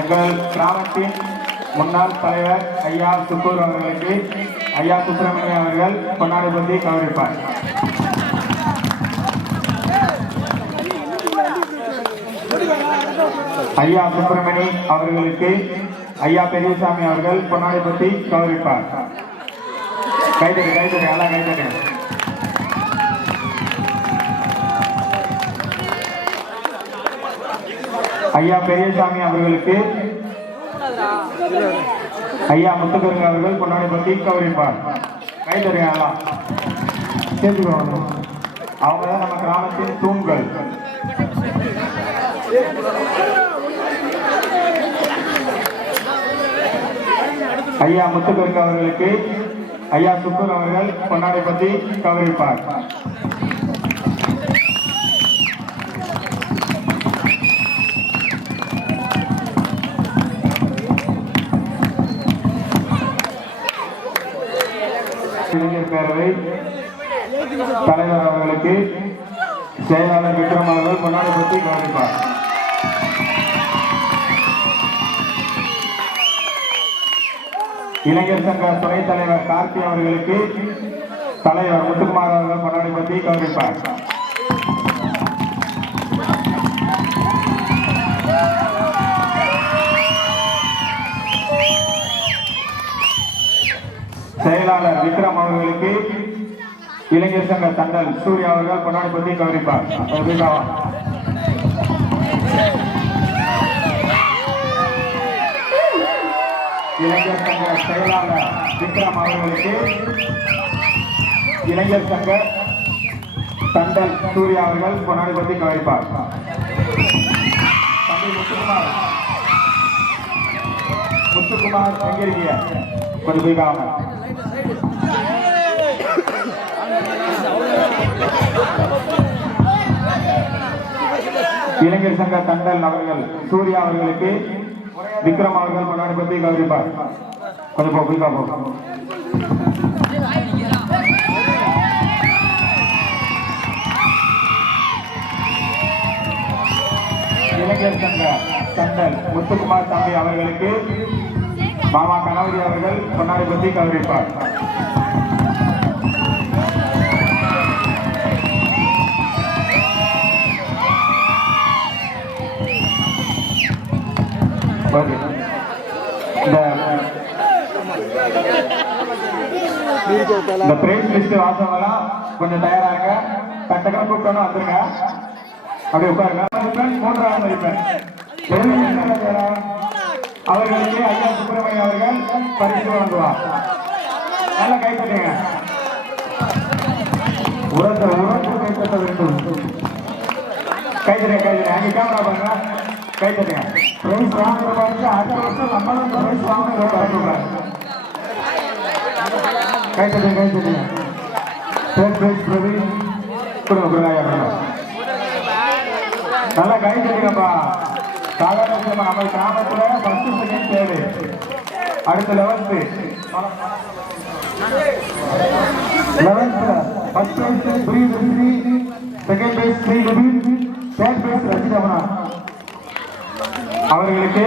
எங்கள் கிராமத்தின் முன்னாள் தலைவர் ஐயா சுப்பூர் அவர்களுக்கு ஐயா சுப்பிரமணியம் அவர்கள் பொன்னாடை பற்றி கௌரவிப்பார். ஐயா சுப்பிரமணி அவர்களுக்கு ஐயா பெரியசாமி அவர்கள் பொன்னாடை பற்றி கௌரவிப்பார். கைதட்டு கைதட்டு எல்லாம் கைதட்டு. ஐயா பெரியசாமி அவர்களுக்கு ஐயா முத்துக்குருங்க அவர்கள் பொன்னாடை பற்றி கௌரவிப்பார். கைதறியலாம் சேர்த்துக்கணும். அவங்க தான் நம்ம கிராமத்தின் தூண்கள். ஐயா முத்துக்குருங்க அவர்களுக்கு ஐயா சுப்பூர் அவர்கள் பொன்னாடை பற்றி கௌரவிப்பார். இளைஞர் பேரவை தலைவர் அவர்களுக்கு செயலாளர் விக்ரம் அவர்கள் பொன்னாடை பற்றி கௌரவிப்பார். இளைஞர் சங்க துணைத் தலைவர் கார்த்தி அவர்களுக்கு தலைவர் முத்துக்குமார் அவர்கள் பொன்னாடை பற்றி கௌரவிப்பார். செயலாளர் விக்ரம் அவர்களுக்கு இளைஞர் சங்க தண்டல் சூர்யா அவர்கள் பொன்னாடை பற்றி கௌரவிப்பார். இளைஞர் சங்க செயலாளர் விக்ரம் அவர்களுக்கு இளைஞர் சங்க தண்டல் சூர்யா அவர்கள் பொன்னாடை பற்றி கௌரவிப்பார். தம்பி முத்துக்குமார் எங்க இருக்கீங்க? கொஞ்சம் போய் காவங்க. இளைஞர் சங்க தண்டல் அவர்கள் சூர்யா அவர்களுக்கு விக்ரம் அவர்கள் பொன்னாடை பற்றி கௌரவிப்பார். கொஞ்சம் போய் காப்போம். இளைஞர் சங்க தண்டல் முத்துக்குமார் தம்பி அவர்களுக்கு மாமா கணவரி அவர்கள் பொன்னாடை பற்றி கௌரவிப்பார். இந்த பிரைஸ் லிஸ்ட் வாசவெல்லாம் கொஞ்சம் தயாராக கட்டக்கா கூப்பிட்டோன்னு வந்துருங்க. அப்படி உட்காருங்க. மூன்றாவது மதிப்பெண் அவர்களுக்கு ஐயா சுப்பிரமணியம் அவர்கள் பரிசு வழங்குவார். நல்லா கைப்பற்றுங்க. உரத்தை கைப்பற்ற வேண்டும். கைத்தட்டுங்க. அங்கே கேமரா பாருங்க. கைத்தட்டுங்க. பிரைஸ் வாங்குற பாருங்க. அடுத்த வருஷம் நம்மளும் பிரைஸ் வாங்க பரப்புறாங்க. கைத்தட்டுங்க. தேர்ட் பிரைஸ் பிரவீன் கொடுங்க. நல்லா கைத்தட்டுங்கப்பா. சாதாரண விஷயமா நம்ம கிராமத்துல ஃபர்ஸ்ட் செகண்ட் தேர்டு, அடுத்த 11th first prize 3 second prize 3 third prize ரசிகமனா அவர்களுக்கு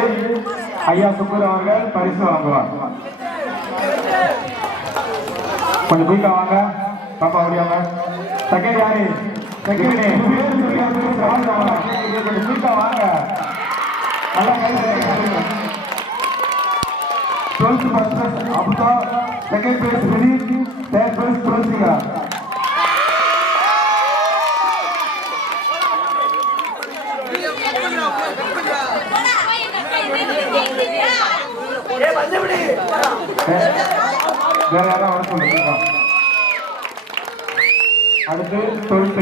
ஐயா சுப்பூர் அவர்கள் பரிசு வழங்குவார். கொஞ்சம் குயிக்கா வாங்க பாப்பா. ஓடியாங்க. செகண்ட் யாரு? செகண்ட் குயிக்கா வாங்க. நல்லா கைது. 12th first place Abutha, second prize Vineeth, third prize Thulasika. வேற யாராவது வர சொல்லுங்க. அடுத்து 12th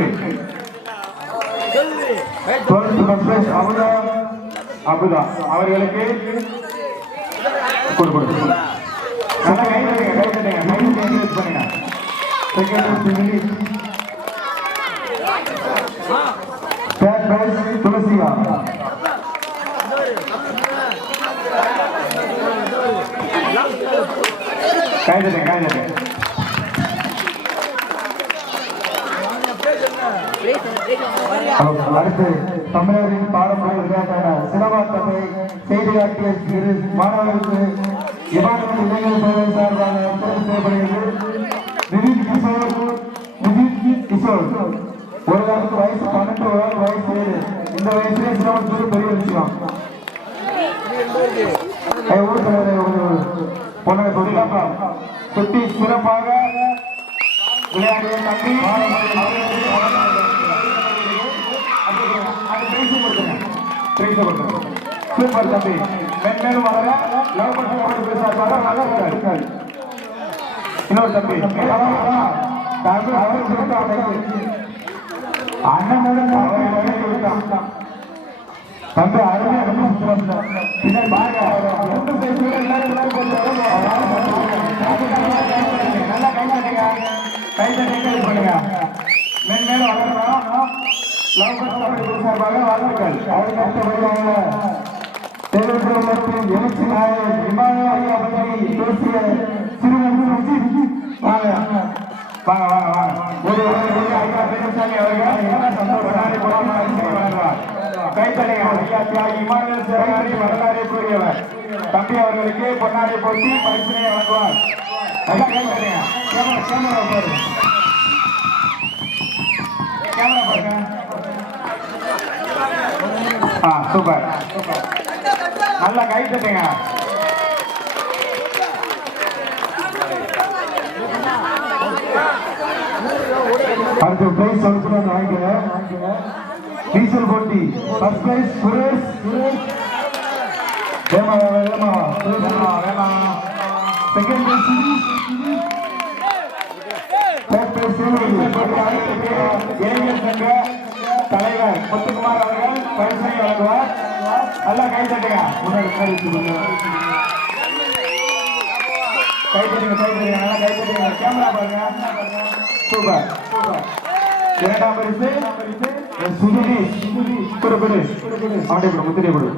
first place அபுதா அவர்களுக்கு கொடுங்க. நல்லா கைதட்டுங்க. மைண்ட் பண்ணுங்க. Second prize third prize Thulasika. கைதட்டுங்க. அடுத்து தமிழரின் பாரம்பரிய விளையாட்டான சிலம்பாட்டத்தை செய்து காட்டிய இரு மாணவர்களுக்கு இமானுவல் இளைஞர் சேவை சார்பாக சிறப்பு செய்யப்படுகிறது. நிதின் கிஷோர் ஒரு வயசு 12, ஒரு வயசு 7. இந்த வயசுலேயே சிலம்பம் பெரிய விஷயம். சுத்தி சிறப்பாக விளையாடிய தம்பி சூப்பர் தம்பி. மென்மேலும் வளர இன்னொரு தம்பி அண்ணன் தம்பி அருமையாக பின்னர் நல்லா கை தட்டி பண்ணுங்க. மென்மேலும் வளரலாம். சார்பாக வாழ்த்துக்கள். அவருக்கு அடுத்தபடியாக தேவைப்படுவதற்கு எழுச்சி நாயகன் விமானம் ஐயா பற்றி பேசிய சிறுவன் வாங்க வாங்க வாங்க வாங்க. ஒரு ஐயா பெரியசாமி அவர்கள் கைத்தலைங்க. ஐயா தியாகி இமானுவேல் சேவையாரி வரலாறு கூறியவர் தம்பி அவர்களுக்கு பொன்னாடை போட்டி பரிசினை வழங்குவார். ஐயா கைத்தலைங்க. கேமரா பாருங்க, கேமரா பாருங்க. சூப்பர், நல்லா கை தட்டுங்க. அடுத்த பிரைஸ் சொல்லுங்க. வாங்கிக்கிறேன். டீசல் போட்டி ஃபர்ஸ்ட் பிரைஸ் சுரேஷ். வேமா வேமா வேமா. செகண்ட் பிரைஸ் இளைஞர் சங்க தலைவர் முத்துக்குமார் அவர்கள் பரிசனை வழங்குவார். நல்லா கை தட்டுங்க. முன்னாடி கை தட்டுங்க, கை தட்டுங்க, நல்லா கை தட்டுங்க. கேமரா பாருங்க. சூப்பர். இரண்டாம் பரிசு சுஜினி குருகுரு அவனுடைய முத்திரை கொடு.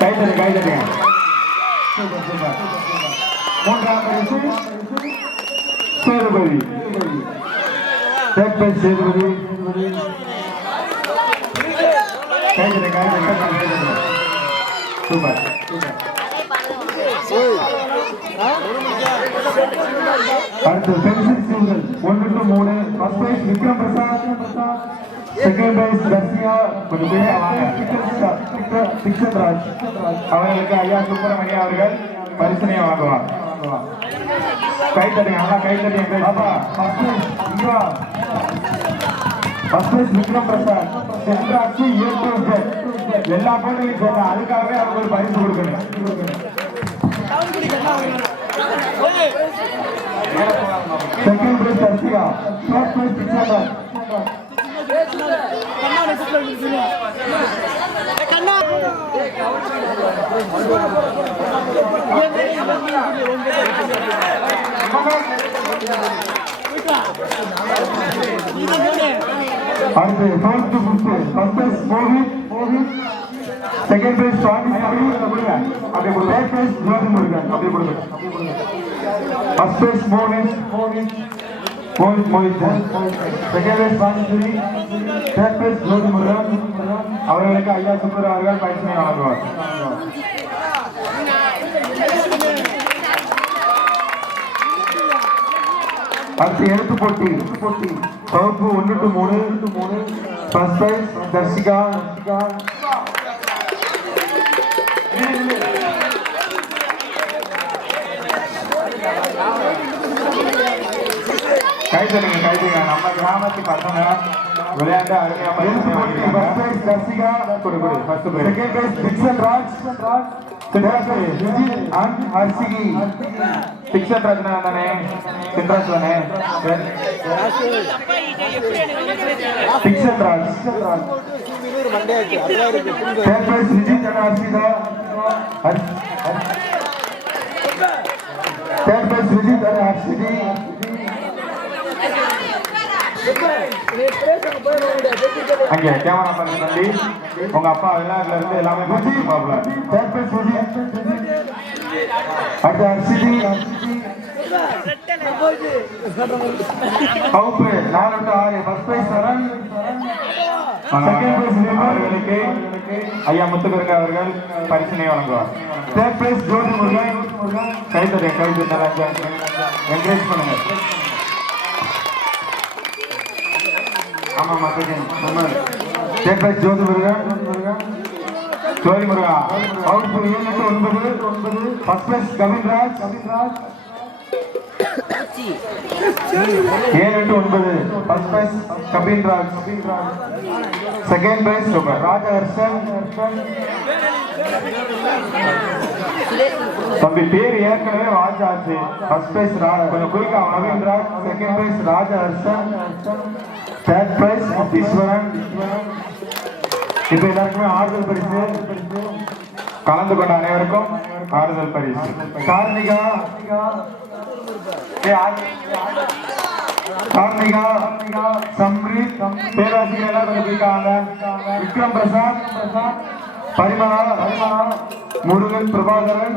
கை தட்டுங்க, கை தட்டுங்க. Super super. மூன்றாம் பரிசு சேதுபதி. சேதுபதி சூப்பர். அடுத்து பென்சில் சிங்கல் 1 to 3. First prize Vikram Prasad. Second prize Tharsiya Pichar Raj அவர்களுக்கு ஐயா சுப்பிரமணியா அவர்கள் பரிசனை வாங்குவார். கை தட்டுங்க, நல்லா கை தட்டுங்க. ஃபர்ஸ்ட் பிரைஸ் விக்ரம் பிரசாத் சென்றாட்சி எல்லா போட்டியும் சேர்ந்த அதுக்காகவே அவங்களுக்கு பரிசு கொடுக்கணும். Second prize Tharsiya, first prize Pichar Raj. அடுத்து fourth to fifth. First prize Mohith, second prize Swami கொடுங்க. அப்படியே கொடுங்க. Third prize Jothi Murugan. அப்படியே கொடுங்க. First prize Mohith, second prize Pondicherry, third prize Jothi Murugan அவர்களுக்கு ஐயா சுப்பர் அவர்கள் பரிசனை வழங்குவார். அடுத்து எழுத்து போட்டி வகுப்பு 1 to 3. First prize Tharsika. கைதலுங்க கைதுங்க. நம்ம கிராமத்து பசங்க விளையாட்டு தர்சிகா கொடு. First prize. Second prize Pichar Raj. Harshiki Pichar Raj தானே, சின்ராஜ் தானே. Pichar Raj. Third prize Vijith and Harshitha. Third prize Vijith and Harshithi. அங்க கேமரா பாருங்க தம்பி. உங்க அப்பா வெளிநாட்டுல இருந்து எல்லாமே பார்ப்பாப்ல. Third prize Vijith. அடுத்து ஹர்ஷிதி. வகுப்பு 4-6 first prize Saran. Second prize அவர்களுக்கு ஐயா முத்துக்குருங்க அவர்கள் பரிசினை வழங்குவார். Third prize Jothi Murugan. கைத்தறி என்கரேஜ் பண்ணுங்க. ஆமாம் தேர்ட் பிரைஸ் ஜோதி முருகன். ஜோதி முருகா. வகுப்பு 7-9 first prize Kavinraj. 7-9 first prize Kavinraj. Second prize Rajaharshan. தம்பி பேர் ஏற்கனவே வாஜாச்சு. ஃபர்ஸ்ட் பிரைஸ் கொஞ்சம் குயிக்கா Kavinraj. Second prize Rajaharshan. Third prize Mutheeswaran. இப்ப எல்லாருக்குமே ஆறுதல் பரிசு. கலந்து கொண்ட அனைவருக்கும் ஆறுதல் பரிசு. கார்னிகா சம்ரித். பேராசிரியர் எல்லாம் கொஞ்சம் குயிக்காங்க. விக்ரம் பிரசாத். பரிமளா. முருகன் பிரபாகரன்.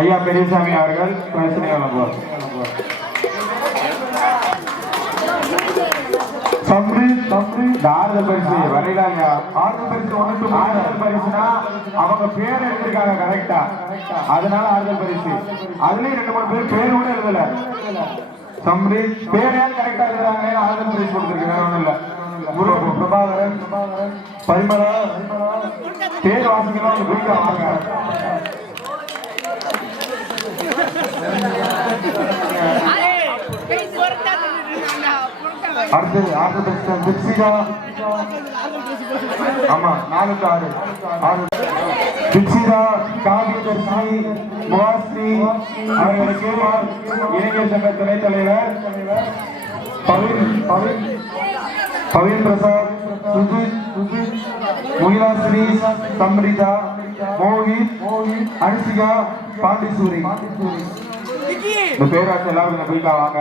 ஐயா பெரியசாமி அவர்கள் பரிசினை வழங்குவார். ஆறுதல் பரிசு வரையிலாங்க. ஆறுதல் பரிசு ஆறுதல் பரிசுனா அவங்க பேர் எடுத்திருக்காங்க கரெக்டா, அதனால ஆறுதல் பரிசு. அதுலயும் 2-3 பேர் பேர் கூட எழுதல. சம்ரித் பேரையாவது கரெக்டா எழுதுறாங்க, ஆறுதல் பரிசு கொடுத்துருக்கு. வேற ஒண்ணும் இல்ல. முருகன் பிரபாகரன். பரிமளா. பேர் வாசிக்கலாம் குயிக்கா வாங்க. அடுத்தது ஆறுதல் தீட்சிதா. ஆமா 4-6 தீட்சிதா. காவியதர்ஷினி முகாஸ்ரீ அவர்களுக்கு இளைஞர் சங்க துணைத் தலைவர் பவீன் பிரசாத். சுஜித். முகிலாஸ்ரீ. சம்ரிதா. மோஹித். அனுசிகா. பாண்டிசூரி. இந்த பேராட்சி எல்லாரும் கொஞ்சம் குயிக்கா வாங்க.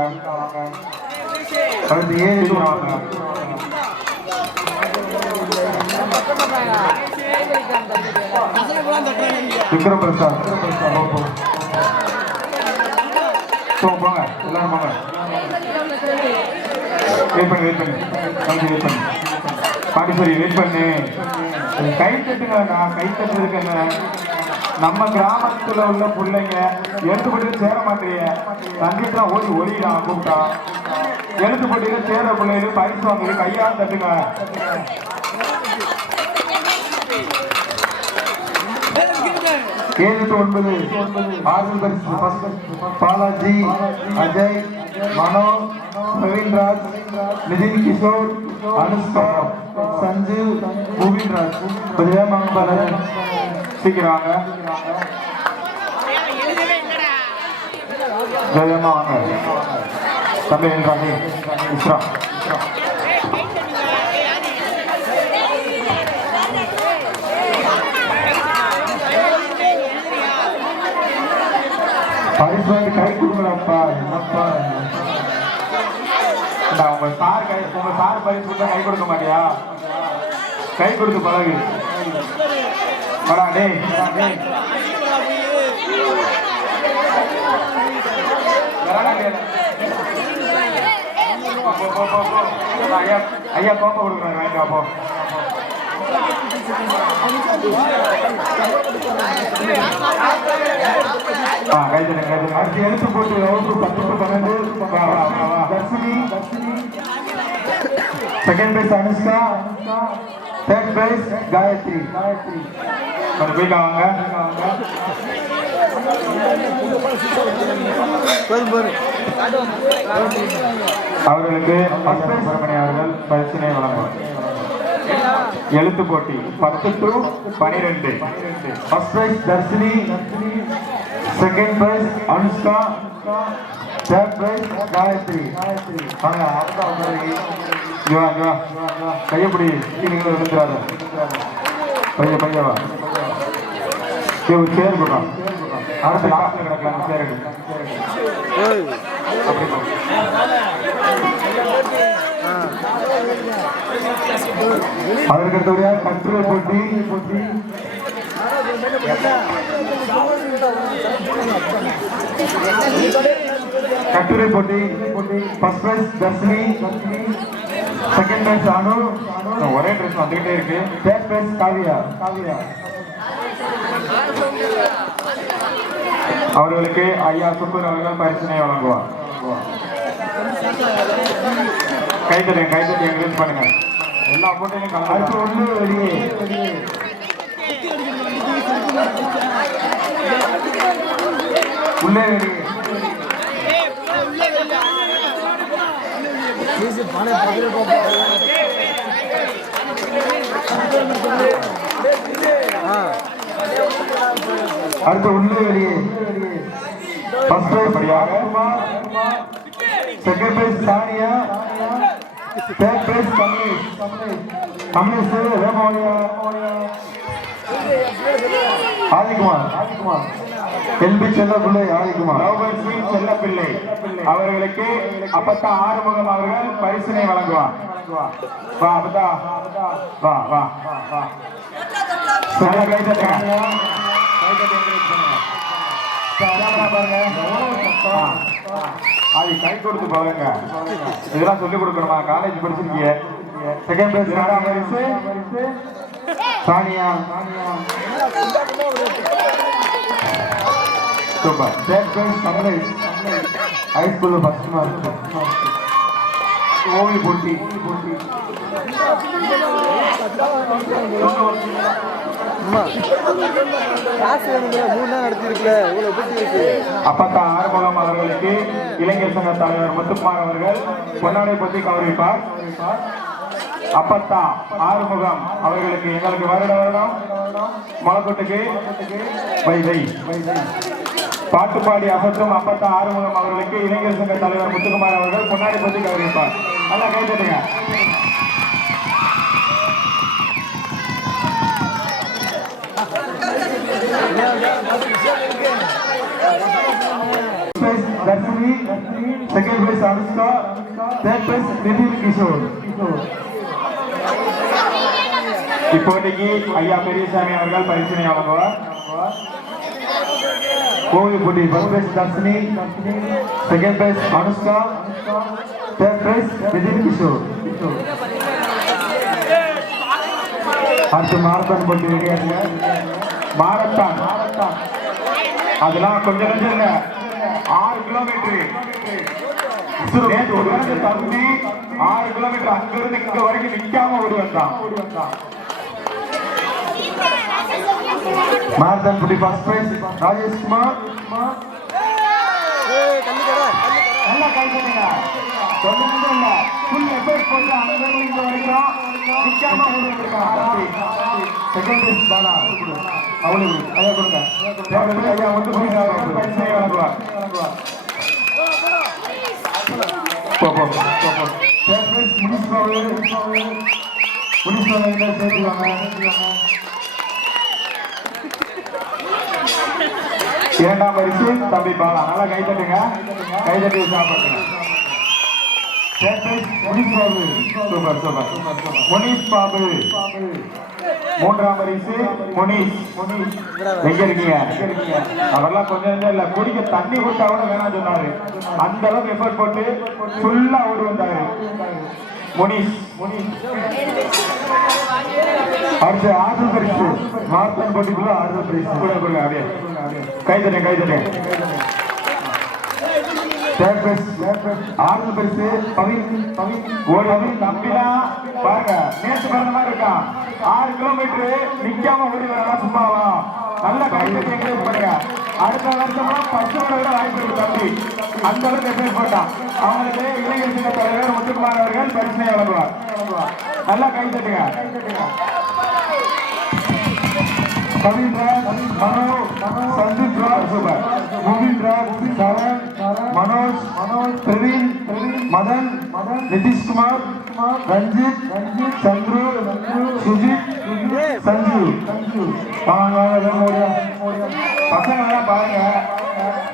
அடுத்து 7 வாங்க. விக்ரம் பிரசாத். போங்க எல்லாரும் போங்க. வெயிட் பண்ணு பாண்டிச்சேரி வெயிட் பண்ணு. கை தட்டுங்களா, கை தட்டுறதுக்கு என்ன? நம்ம கிராமத்துல உள்ள பிள்ளைங்க எழுத்துப்பட்டு சேர மாட்டேங்க. தங்கிட்டு ஓடி ஒளியிடான் கூப்பிட்டா. எழுத்துப்பட்டியில சேர பிள்ளைகளுக்கு பரிசு வாங்குது. கையால் தட்டுங்க. 7-9 ஆறுதல் பரிசு. பாலாஜி. அஜய். மனோ. பிரவீன்ராஜ். நிதின் கிஷோர். அனுஷ்கா. சஞ்சீவ். முபின்ராஜ். கொஞ்சம் வாங்க. சீக்கிரம் வாங்க. ஜெயமா வாங்க. தம்பி ராணி இஸ்ரா. பரிசு வாங்கி கை கொடுங்களாப்பா. என்னப்பா உங்க சார் பரிசு கொடுத்தா கை கொடுக்க மாட்டியா? கை கொடுத்து பழகு. வாடா டேய். ஐயா கோப்பை கொடுக்குறாரு, வாங்கிட்டு வாப்போ. அடுத்து எழுத்து போட்டு 10-12 Dharshini. Second prize Anushka. Third prize Gayathri. கொஞ்சம் போயிட்டு வாங்க. அவர்களுக்கு சுப்பிரமணி அவர்கள் பரிசினை வழங்குவார். எழுத்து போட்டி 10-12. First prize Dharshini. Second prize Anushka. Third prize Gayathri. கையப்படி நீங்களும் இருக்கிறாரு. பையவா சேர் கொடுறான். அடுத்த லாஸ்ட்ல கிடக்கலாம். சேர் அதற்கடுத்தபடியாக கட்டுரை போட்டி. கட்டுரை போட்டி first prize Dharshini, second prize Anu, ஒரே ட்ரெஸ் வந்துகிட்டே இருக்கு. Third prize Kaviya. அவர்களுக்கு ஐயா சுப்பர் அவர்கள் பரிசினை வழங்குவார். கைத்தட்டி என்கரேஜ் பண்ணுங்க. எல்லா போட்டியிலும் அடுத்து ஒன்று வெளியே உள்ளே வெளியே அடுத்து உள்ளே வெளியே. ஃபர்ஸ்ட் பிரைஸ் படியாக, second prize Saniya, third prize Kamalesh ரேமோனியா, ஆதிக்குமார் எல்பி செல்லப்பிள்ளை, ஆதிக்குமார் லவ்பர்ட் சிங் செல்லப்பிள்ளை அவர்களுக்கு அப்பத்தா ஆறுமுகம் அவர்கள் பரிசினை வழங்குவார். வா அப்பத்தா, வா வா வா. நல்லா கைத்தட்டுங்க. அது கை கொடுத்து பாருங்க. இதெல்லாம் சொல்லிக் கொடுக்கணுமா? காலேஜ் படிச்சிருக்கீங்க. செகண்ட் பிரைஸ் இரண்டாம் பரிசு Saniya, super. Third prize Kamalesh, ஹைஸ்கூல்ல ஃபர்ஸ்ட் மார்க். ஓவிய போட்டி அப்பத்தா ஆறுமுகம் அவர்களுக்கு இளைஞர் சங்க தலைவர் முத்துக்குமார் அவர்கள் பொன்னாடை பற்றி கௌரவிப்பார். அப்பத்தா ஆறுமுகம் அவர்களுக்கு எங்களுக்கு வருடம் மலக்கொட்டுக்கு வைதை பாட்டு பாடி அசத்தும் அப்பத்தா ஆறுமுகம் அவர்களுக்கு இளைஞர் சங்க தலைவர் முத்துக்குமார் அவர்கள் பொன்னாடை பற்றி கௌரவிப்பார். நல்லா கைதட்டுங்க. Dharshini, second prize Anushka, third prize Nithin Kishore. இப்போதைக்கு ஐயா பெரியசாமி அவர்கள் பரிசினை வழங்குவார். கோவில் போட்டி first prize Dharshini, second prize Anushka, third prize Nithin Kishore. அடுத்து மாரத்தான் போட்டி ரெடியாங்க. மாரத்தான் அதெல்லாம் கொஞ்சம் கொஞ்சம் இல்ல, 6 கிலோமீட்டர் தம்பி 6 கிலோமீட்டர் அங்கிருந்து இங்க வரைக்கும் நிக்காம ஓடி வந்தான். மாரத்தான் போட்டி ஃபர்ஸ்ட் பிரைஸ் ராஜேஷ் குமார். நல்லா கை பண்ணுங்க. கொஞ்சம் கொஞ்சம் இல்ல, ஃபுல் எஃபர்ட் போட்டு அங்கிருந்து இங்க வரைக்கும் நிக்காம ஓடி வந்திருக்கான். செகண்ட் பிரைஸ் பாலா, அவளுக்கு ஐயா கொடுங்க. ஐயா வந்து பரிசனை வழங்குவார். தேர்ட் பிரைஸ் முனிஸ்பாவை சேர்த்துவாங்க. இரண்டாம் பரிசு தம்பி பாலா. நல்லா கை தட்டுங்க, கை தட்டி சாப்பிடுங்க. தேர்ட் பிரைஸ் முனிஸ்பாவு. Super super. முனீஷ் பாபு. மூன்றாம் பரிசு முனீஷ். எங்க இருக்கீங்க? அவரெல்லாம் கொஞ்சம் கொஞ்சம் இல்ல, குடிக்க தண்ணி கொடுத்தா கூட வேணாம் சொன்னாரு. அந்த அளவுக்கு எஃபர்ட் போட்டு ஃபுல்லா ஓடி வந்தாரு முனீஷ். அடுத்து ஆறுதல் பரிசு மாரத்தான் போட்டிக்குள்ள ஆறுதல் பரிசு கொடுங்க. அப்படியே கை தட்டேன், கை தட்டேன். தேர்ட் பிரைஸ் ஆறுதல் பரிசு பவின் ஓடி வந்து நம்பிதான் பாருங்க, நேற்று பிறந்த மாதிரி இருக்கான். 6 கிலோமீட்டர் நிக்காம ஓடி வரலாம் சும்மாவா? நல்ல கைத்தட்டி என்கரேஜ் பண்ணுங்க. அடுத்த வருஷமா 10 விட வாய்ப்பு இருக்கு தம்பி. அந்த அளவுக்கு எஃபர்ட் போட்டான். அவங்களுக்கு இளைஞர் சங்க தலைவர் முத்துக்குமார் அவர்கள் பரிசனை வழங்குவார். நல்லா கை தட்டுங்க. கவின்ராஜ், மனோ, சந்தீப் ராஜ், முகில் ராஜ், சரண், மனோஜ், பிரவீன், மதன், நிதிஷ்குமார், ரஞ்சித், சந்துரு, சுஜித், சஞ்சு. பசங்க எல்லாம் பாருங்க,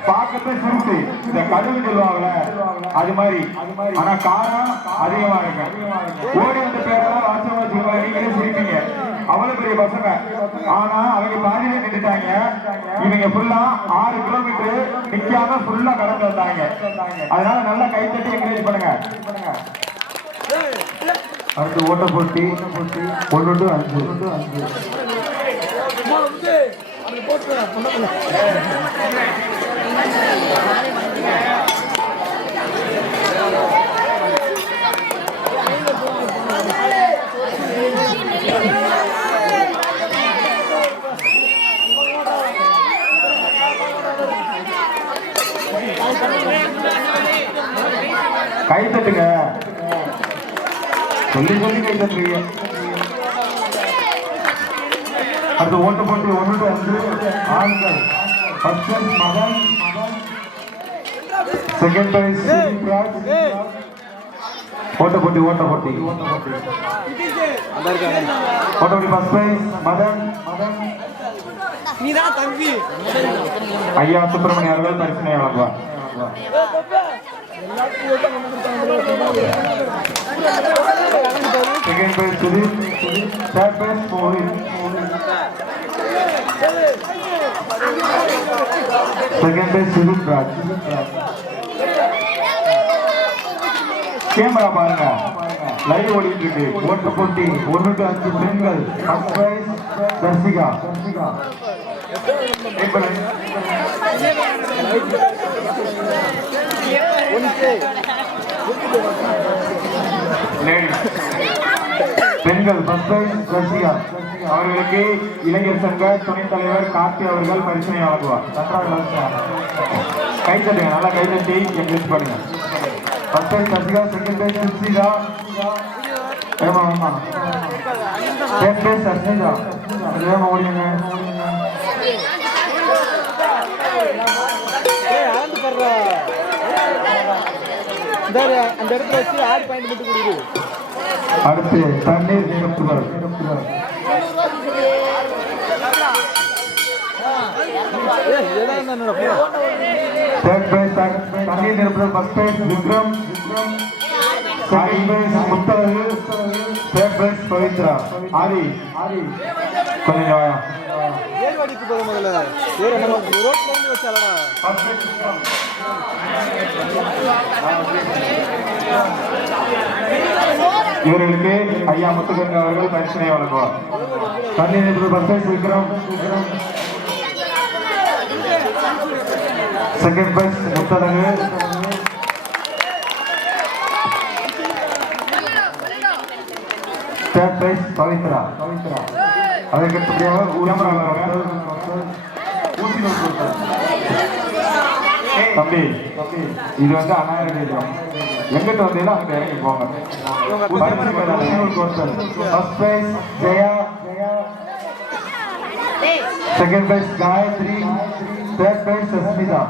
பார்க்கவே சுருட்டு. இந்த கடுகு சொல்லுவாங்கல்ல, அது மாதிரி. ஆனா காரம் அதிகமா இருக்கு. ஓடி வந்த பேரெல்லாம் வாட்சமா வச்சுக்கோங்க, நீங்களே சிரிப்பீங்க. அவ்வளவு பெரிய பசங்க. ஆனா அவங்க பாதியில நின்றுட்டாங்க. இவங்க ஃபுல்லா 6 கிலோமீட்டர் நிக்காம ஃபுல்லா கடந்து வந்தாங்க. அதனால நல்லா கை தட்டி என்கரேஜ் பண்ணுங்க. அடுத்து ஓட்ட போட்டி 1 to 5. கை தட்டுங்க, சொல்லி சொல்லி கை தட்டுறீங்க. அடுத்து ஓட்ட போட்டி 1 to 5 ஆண்கள். ஃபர்ஸ்ட் பிரைஸ் மகன், செகண்ட் பிரைஸ் ஓட்ட போட்டி ஃபர்ஸ்ட் பிரைஸ் மதன் ஐயா சுப்பிரமணிய அவர்கள் பரிசனை வழங்குவார். Second prize Sudeep, third prize Mohith, second price Sudeep Raj. Camera பாருங்க, லைவ் ஓடிட்டு இருக்கு. ஓட்ட போட்டி 1 to 5 பெண்கள். First prize Dharshika. பெண்கள் ஃபர்ஸ்ட் பிரைஸ் தர்சிகா. அவர்களுக்கு இளைஞர் சங்க துணைத் தலைவர் கார்த்தி அவர்கள் பரிசனை வழங்குவார். கை தட்டுங்க, நல்லா கை தட்டி என்கரேஜ் பண்ணுங்க. First prize Tharsika, second prize Suchitha, third prize Asmitha. வேகமா ஓடிங்க. அந்த இடத்துல வச்சு 6 பாயிண்ட் மட்டும் கொடுக்குது. அடுத்து தண்ணீர் நிரப்புதல். தேர்ட் பிரைஸ் தண்ணீர் நிரப்புதல். First prize Vikram, second prize Muthazhagu, third prize Pavithra. Aadhi கொஞ்சம் நியாயம். ஏர்வாடிக்கு போற முதல்ல ஏர் என்ன ரோட்ல இருந்து வச்சாலடா. இவர்களுக்கு ஐயா முத்துகங்க அவர்கள் பரிசனை வழங்குவார். தண்ணீர் நிரப்புதல் first prize Vikram, second prize Muthazhagu, third prize Pavithra. அதற்கு தம்பி, இது வந்து அநாயகம். எங்கிட்ட வந்தீங்கன்னா அங்க இறங்கி போங்க. First prize Jaya, second prize Gayathri, third prize Asmitha.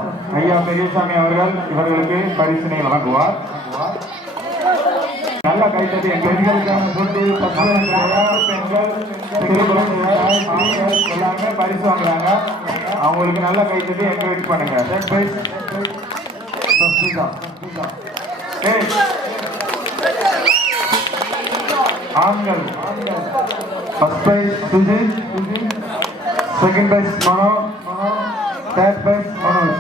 ஐயா பெரியசாமி அவர்கள் இவர்களுக்கு பரிசனை வழங்குவார். நல்ல கைத்தட்டி பெண்களுக்கான போட்டி. பெண்கள் எல்லாருமே பரிசு வாங்குறாங்க. அவங்களுக்கு நல்ல கைத்தட்டி என்கரேஜ் பண்ணுங்க. Third prize Sasmitha. ஆண்கள் first prize Sujith, second prize Mano, third prize Manoj.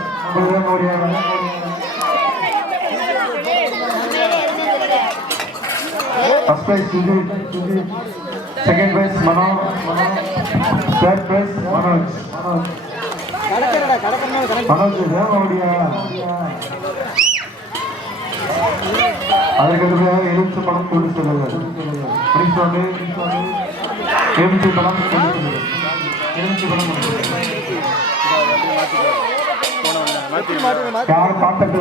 First prize Sujith, second prize Mano, third prize Manoj. Manoj வேகோடியா. அதற்கு எலுமிச்சை பழம் கொண்டு செல்லுங்கள். எலுமிச்சை பழம் கொண்டு செல்லுங்கள். எலுமிச்சை பழம் யாரும் பார்த்துட்டு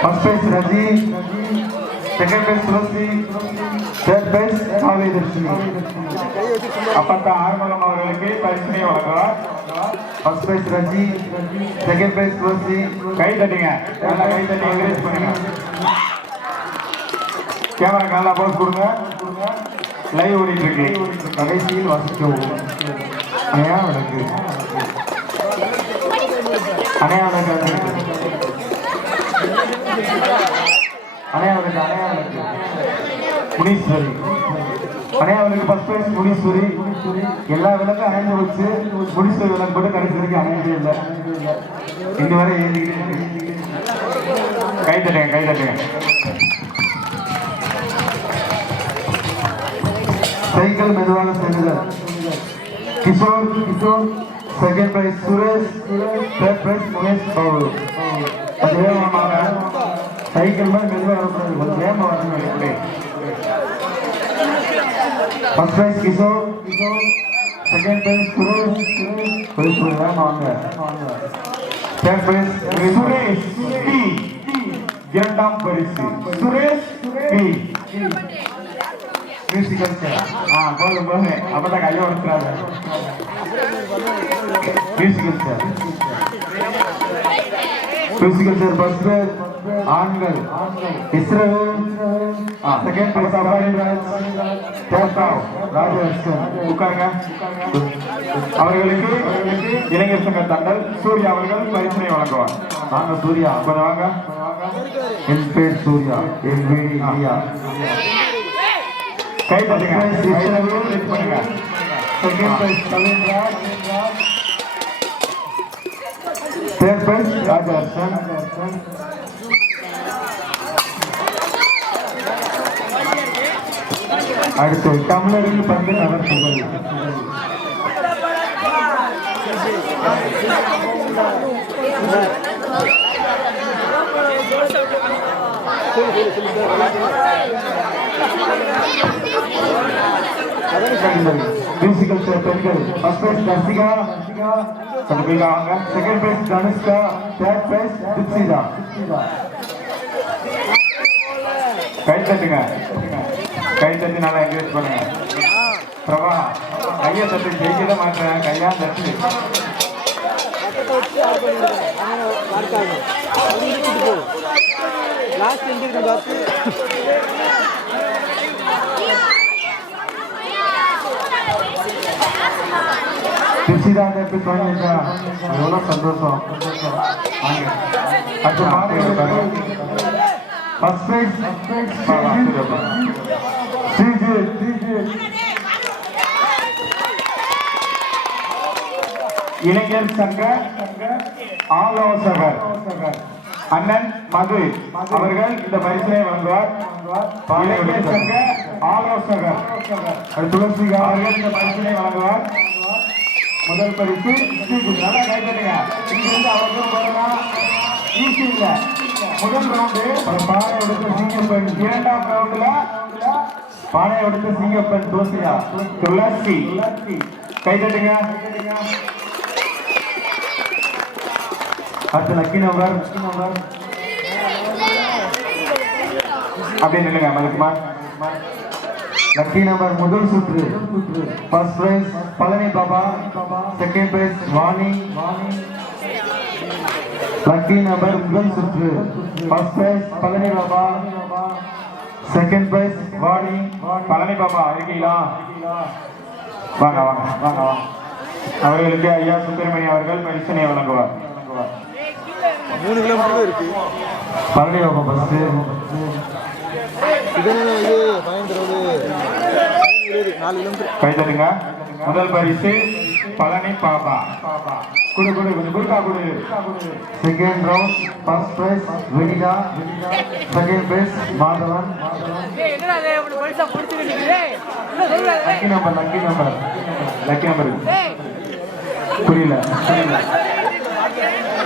first prize Raji, second prize Thulasi, third prize Kaviya Dharshini. அப்பத்தா ஆறுமலம் அவர்களுக்கு பரிசனை வழங்குவார். First prize Raji, second prize Thulasi. கை தட்டிங்க, நல்லா கை தட்டி என்கரேஜ் பண்ணுங்க. கேமரா நல்லா போஸ் கொடுங்க. லைவ் ஓடிட்டு இருக்கு. கடைசியில் வாசிக்கவும். அணையா விளக்கு, அணையா விளக்கு, அணையா விளக்கு, அணையா விளக்கு. முனீஸ்வரி. அண்ணே அவளுக்கு ஃபர்ஸ்ட் பிரைஸ் முனீஸ்வரி. எல்லா விளக்கும் அணைந்து வச்சு முனீஸ்வரி விளக்கு போட்டு கடைசி வரைக்கும் அணையவே இல்லை. இந்த வரை ஏந்திக்கிட்டு கை தட்டுங்க, கை தட்டுங்க. சைக்கிள் மெதுவாக செல்லுதல். Kishore Kishore. Second prize Suresh. Third prize Mukesh Babu. Cycle மாதிரி மெதுவாக வரக்கூடாது, கொஞ்சம் வேகமாக வரணும். First prize Kishore. Second prize Suresh. கொஞ்சம் வேகமாக வாங்க. Third prize Suresh P. இரண்டாம் பரிசு சுரேஷ் பி. Musical chair. போதும் போதும், அப்பதான் கையை உடச்சுறாங்க. Musical chair. Musical chair first prize ஆண்கள் Israel. Second prize Abayinraj. Third Rajeshkar. உட்காருங்க. அவர்களுக்கு இளைஞர் சங்க தண்டல் சூர்யா அவர்கள் பரிசனை வழங்குவார். நாங்க சூர்யா. கொஞ்சம் வாங்க. என் பேர் சூர்யா. என் வீடு இந்தியா. கை தட்டுங்க, வெயிட் பண்ணுங்க. Second prize Kavinraj. Third prize Rajeshkar. அடுத்து தமிழரில் பந்து நகர்த்துகள். மியூசிக்கல் சேர் பெண்கள். First prize Tharsika. வாங்க. Second prize Dhanushka. Third prize Deepsitha. கை தட்டுங்க, கை தட்டி நல்லா என்கரேஜ் பண்ணுங்க. பிரபா கையை தட்டு, ஜெயிக்கவே மாட்டேன், கையா தட்டு. லாஸ்ட் எங்க பார்த்து தீப்சிதா தேர்ட் வாங்கிட்டா எவ்வளோ சந்தோஷம். அடுத்து பாருங்க. ஃபர்ஸ்ட் பிரைஸ் இளைஞர் சங்க ஆலோசகர் அண்ணன் மது அவர்கள் இந்த பரிசனை வழங்குவார். இளைஞர் சங்க ஆலோசகர் துளசிகா அவர்கள் இந்த பரிசனை வழங்குவார். முதல் பரிசு நல்லா கைப்பற்றுங்க. இங்கிருந்து அவர்களும் வரலாம். ஈஸி இல்லை. முதல் ரவுண்டு பானை எடுத்த சிங்கப்பெண். இரண்டாம் ரவுண்டுல பானை எடுத்த சிங்கப்பெண் துளசியா. துளசி. கை தட்டுங்க. அடுத்து லக்கி நம்பர். அப்படியே நில்லுங்க மதுக்குமார். லக்கி நம்பர் முதல் சுற்று. First prize Palani Baba. Second prize Vani. Lucky number முதல் சுற்று. First prize Palani Baba. Second prize Vani. Palani Baba இருக்கீங்களா? வாங்க வாங்க வாங்க வாங்க. அவர்களுக்கு ஐயா சுப்பிரமணியம் அவர்கள் பரிசனை வழங்குவார். 3 கிலோமீட்டர் இருக்கு. பழனி பாபா ஃபர்ஸ்ட். இதெல்லாம் பயந்துறது 4 கிலோமீட்டர். கை தட்டுங்க. முதல் பரிசு பழனி பாபா. குடு குடு கொஞ்சம் குடுக்கா குடு. Second round first prize Venitha. Second prize Madhavan. Lucky number lucky number lucky number புரியல.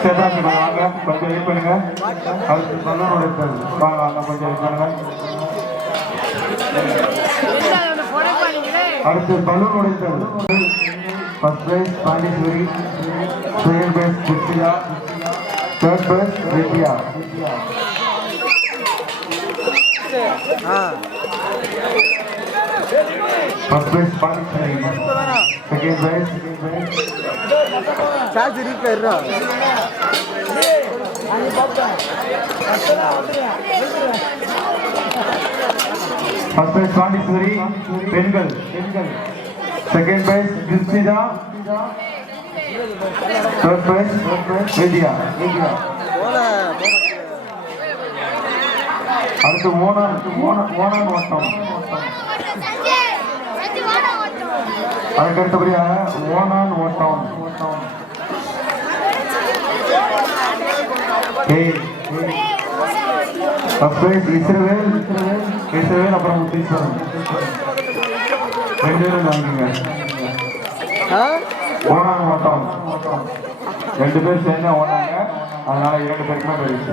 சேதாசி வாங்க, கொஞ்சம் வெயிட் பண்ணுங்க. அடுத்து பலூன் உடைத்தல். வாங்க வாங்க கொஞ்சம் வெயிட் பண்ணுங்க. அடுத்து பலூன் உடைத்தல். First prize Pandeeswari. Second prize குச்சியா. Third prize Vidhya. First prize Pandeeswari. Second prize charge இருக்கா? ஃபர்ஸ்ட் பிரைஸ் பாண்டீஸ்வரி பெண்கள். Second prize Deepsitha. Third prize Vidhya. அடுத்து ஓனான் ஓட்டம். அதுக்கு அடுத்தபடியாக ஓனான் ஓட்டம். ஃபர்ஸ்ட் பிரைஸ் இஸ்ரவேல் அப்புறம் முத்தீஸ்வரன். 2 பேரும் வாங்கிங்க. ஓனான் ஓட்டம் 2 பேர் சேர்ந்து ஓனாங்க. அதனால 2 பேருக்குமே பரிசு.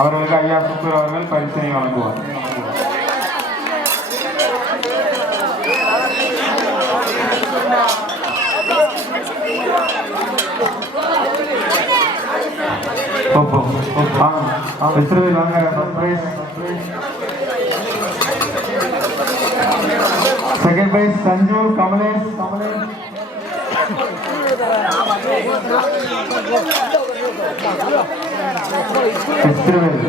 அவர்களுக்கு ஐயா சுப்பர் அவர்கள் பரிசினை வழங்குவார். இஸ்ரவேல் வாங்க. First prize. Second prize Sanju Kamalesh. Israel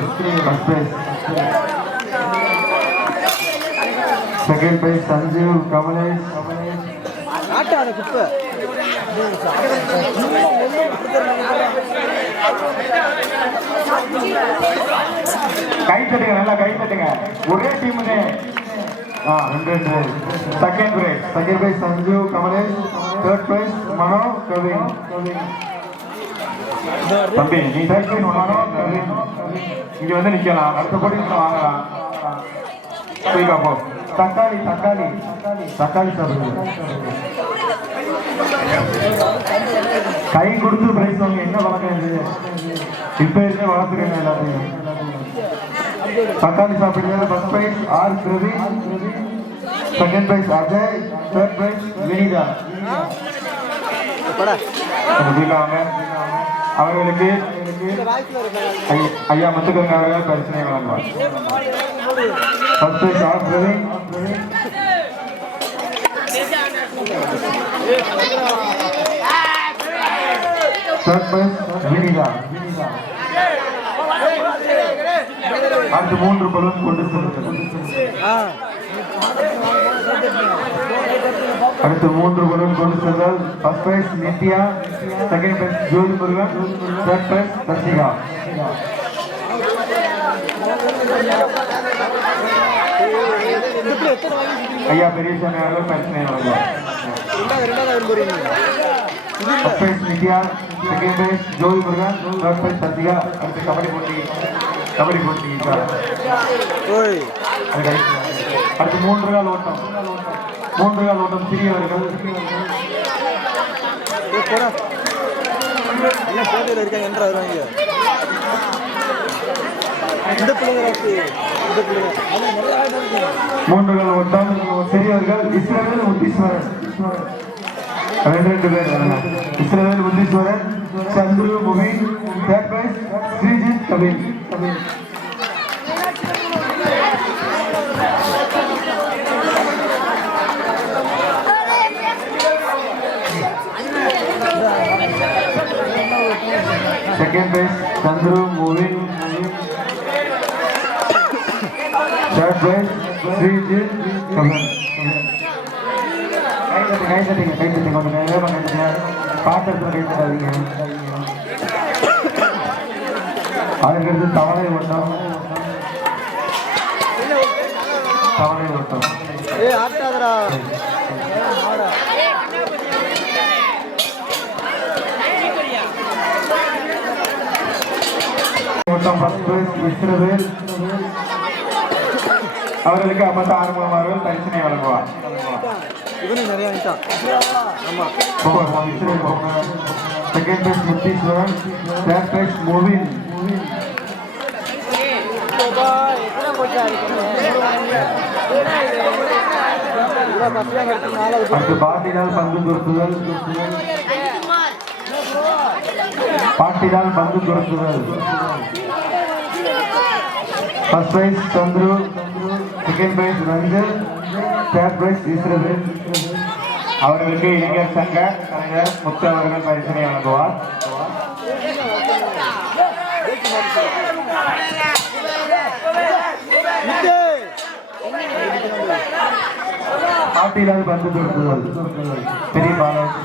first prize. Second prize Sanju Kamalesh. ஆட்டான குப்பை கை தட்டுங்க, நல்லா கை தட்டுங்க. ஒரே டீமுனே. 2 second prize Sanju Kamalesh. Third prize Mano Kavin. தம்பி நீ தேர்ட் பிரைஸ் மனோ கவின். இங்க வந்து நிக்கலாம். அடுத்த போட்டி வாங்கலாம். போ. தக்காளி சாப்பிடுங்க. கை கொடுத்து பிரைஸ் வாங்க. என்ன வழக்கம் இது? இப்ப இருந்தே வளர்த்துருங்க எல்லாத்தையும். தக்காளி சாப்பிடுங்க. First prize R Praveen. Second prize Ajay. Third prize Vinitha. அவர்களுக்கு ஐயா முத்துக்கங்க அவர்கள் பரிசனை வழங்குவார். First prize R Praveen. Third prize Vinitha. அடுத்து 3 பலூன் கொண்டு செல்லுங்கள். அடுத்து 3 பலூன் கொண்டு செல்லுங்கள். First prize Nithya. Second prize Jothi Murugan. Third prize Dharshika. ஐயா பெரியசாமி அவர்கள் பரிசனை வழங்குவார். First prize Nithya. Second prize Jothi Murugan. Third prize Dharshika. அடுத்து கபடி போட்டி. அடுத்து 3 கால் ஓட்டம் சிறியவர்கள். இருக்காங்க என்று வருவாங்க. இந்த பிள்ளைங்க 3 கால் ஓட்டம் சிறியவர்கள். இஸ்ரவேல் முத்தீஸ்வரன். 2 பேர். Israel Mutheeswaran. Santhuru Muvin. Third prize Sreejith Kapil. Second prize Santhuru Muvin. Third prize Sreejith Kapil. கை தட்டுங்க கொஞ்சம் நேரமா கை தட்டுங்க. பாத்திரத்தில் கை தட்டாதீங்க. அதற்கடுத்து தவணை ஓட்டம். ஆட்டாதரா ஓட்டம். First prize Israel. அவர்களுக்கு 56 மூலம் அவர்கள் பரிசனை வழங்குவார். இவனும் நிறைய second prize Mutheeswaran. Third prize Muvin. அடுத்து பாட்டினால் பந்து துரத்துதல். First prize Chandru. Second prize Ranjan. Third prize Israel. அவர்களுக்கு இளைஞர் சங்க தலைவர் முத்து அவர்கள் பரிசனை வழங்குவார். பாட்டினால் பந்து துரத்துதல் பெரிய Balaji.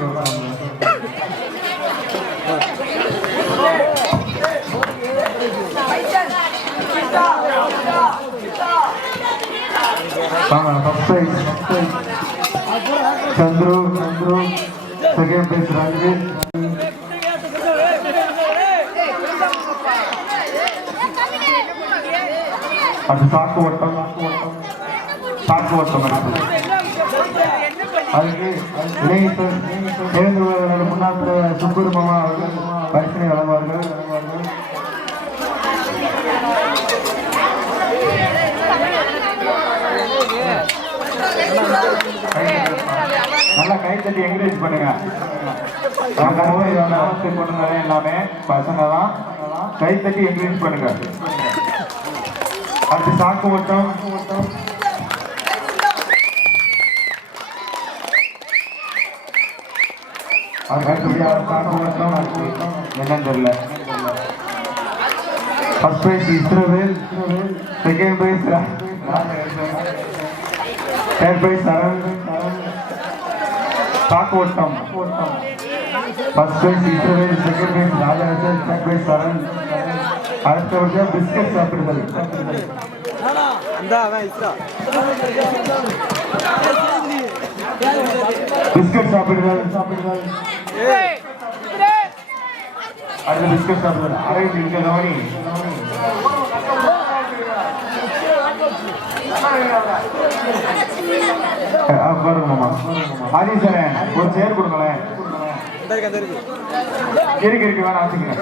First prize Chandru. Second prize Ranjith. அது சாக்கு ஓட்டம் அதுக்கு இளைஞர் தேர்ந்தெடுப்பவர்கள் முன்னாள் சுக்குரு மாமா அவர்கள் பரிசனை வழங்குவார்கள். நல்லா கை தட்டி என்கரேஜ் பண்ணுங்க. பொண்ணுங்க எல்லாமே பசங்க தான், கை தட்டி என்கரேஜ் பண்ணுங்க. அடுத்து சாக்கு ஓட்டம். என்னன்னு தெரியல. First prize Israel, second prize third prize Saran. சாக்கு ஓட்டம். First prize Israel, second prize Rajarajan, third prize Saran. அடுத்தபடியாக பிஸ்கட் சாப்பிடுதல். பிஸ்கட் சாப்பிடுதல். அடுத்த பிஸ்கட் சாப்பிடுதல். அரவிந்த் இங்க கவனி. பாருங்கம்மா ஆதிசரன் ஒரு சேர் கொடுங்களேன். இருக்கு வேணாம் வச்சுக்கிறேன்.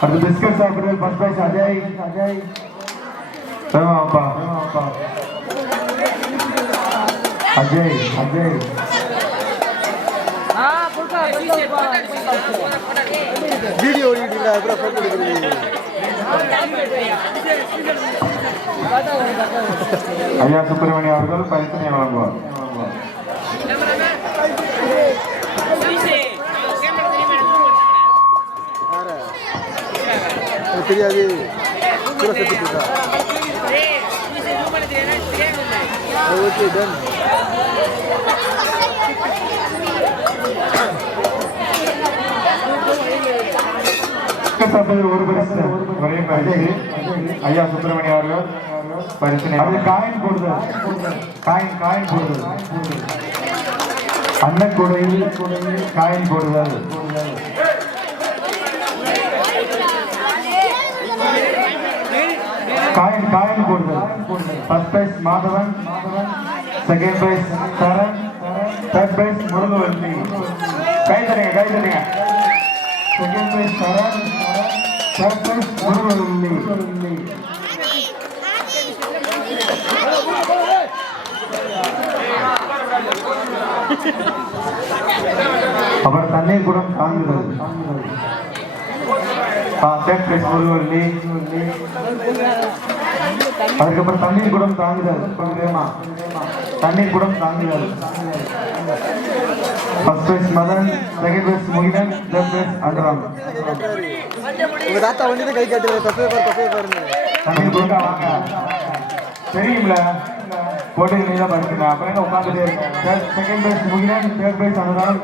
அடுத்து பிஸ்கட் சாப்பிடுதல். First prize Ajay. அப்பா அஜய் வீடியோ ஓடிட்டு அப்புறம் போட்டோ எடுக்கிறது. ஐயா சுப்பிரமணியம் அவர்கள் பரிசனை வழங்குவார். தெரியாது ஓகே டன். ஒரு பரிசு ஒரே பரிசு ஐயா சுப்பிரமணியம் அவர்கள் பரிசனை. அது காயின் போடுதல். காயின் போடுதல். அன்னக்கூடையில் காயின் போடுதல். காயின் போடுதல். First prize Madhavan, second prize Saran, third prize Murugavalli. கை தருங்க. Second prize Saran, third prize Murugavalli. அப்புறம் தண்ணீர் குடம் தாங்குதல். Third prize முருகவல்லி. அதுக்கப்புறம் தண்ணீர் குடம் தாங்குதல். கொஞ்சமா தண்ணீர் குடம் தாங்குதல். First prize Madan, second prize Mugilan, third prize அண்டராம். உங்க தாத்தா வந்து கை காட்டுறது. தப்பே பாருங்க. தண்ணீர் குடம் வாங்க. தெரியும்ல போட்டு நீதான் படிச்சுங்க. அப்புறம் என்ன உட்காந்துட்டே இருக்கேன். Second prize Mugilan, third prize அண்டராம்.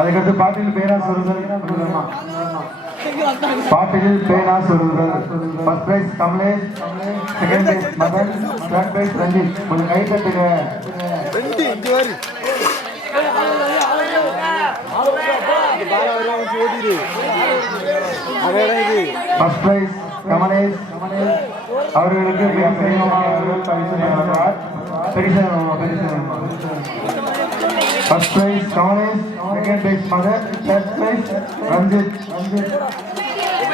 அதுக்கடுத்து பாட்டில் பேனா சொல்லுதல். பாட்டில் பேனா சொல்லுதல். First prize Kamalesh, second prize Madhan, third prize Ranjith. கொஞ்சம் கை தட்டுங்க. ஃபர்ஸ்ட் பிரைஸ் கமலேஷ் அவர்களுக்கு first prize Kamalesh, second prize Madhan, third prize Ranjith.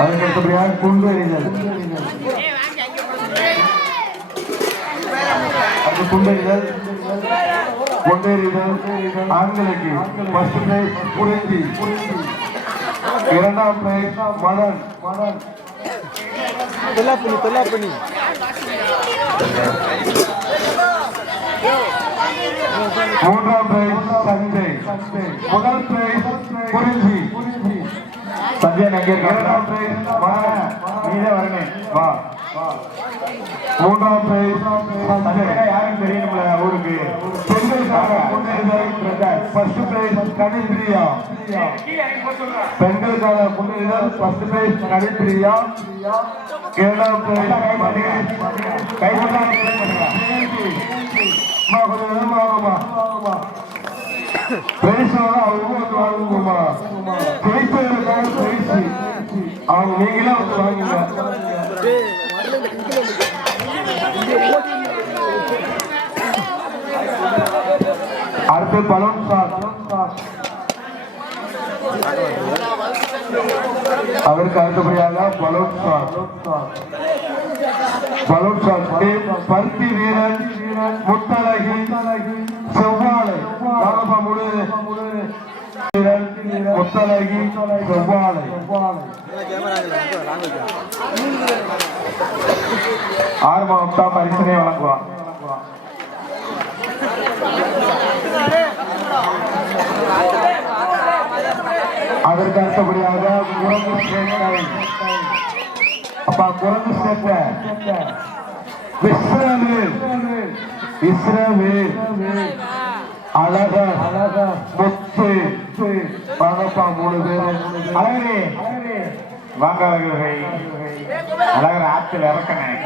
அதுக்கு அடுத்தபடியாக குண்டு எறிதல். அது குண்டு எறிதல் ஆண்களுக்கு ஃபர்ஸ்ட் பிரைஸ் புரிஞ்சி, இரண்டாம் பிரைஸ் மதன். தொல்லா பண்ணி மூன்றாம் பிரைஸ் சஞ்சய், முதல் பிரைஸ் குறிஞ்சி. சஞ்சய் அங்கே இரண்டாம் பிரைஸ் நீதே வரனே வா. மூன்றாம் பிரைஸ் சஞ்சய். யாரும் தெரியணும்ல ஊருக்கு. பெண்களுக்காக ஃபர்ஸ்ட் பிரைஸ் கனிப்பிரியா. பெண்களுக்காக ஃபர்ஸ்ட் பிரைஸ் கனிப்பிரியா. இரண்டாவது பிரைஸ் கை பண்ணுங்க. கொஞ்சம் நேரமா ஆகுமா பிரைஸ் அவங்க வாங்குமா ஜெயிப்பதற்கான பிரைஸ் அவங்க நீங்களே வந்து வாங்குங்க. அடுத்து பலூன் ஷாட். அதற்கு அடுத்தபடியாக பலூன் ஷாட். பலூன் ஷாட் பருத்தி வீரன் முத்தழகி செவ்வாழை வாங்கப்பா முழு வீரன் முத்தழகி செவ்வாழை ஆர்வம் பரிசனை வழங்குவான். அதற்கு அடுத்தபடியாக குரங்கு சேட்டை. அப்பா குரங்கு சேட்டை இஸ்ரவேல் அழகர் முத்து வாங்கப்பா 3 பேரு. அழகரே வாங்க அழகரை. அழகர் ஆற்றில் இறக்கணேன்.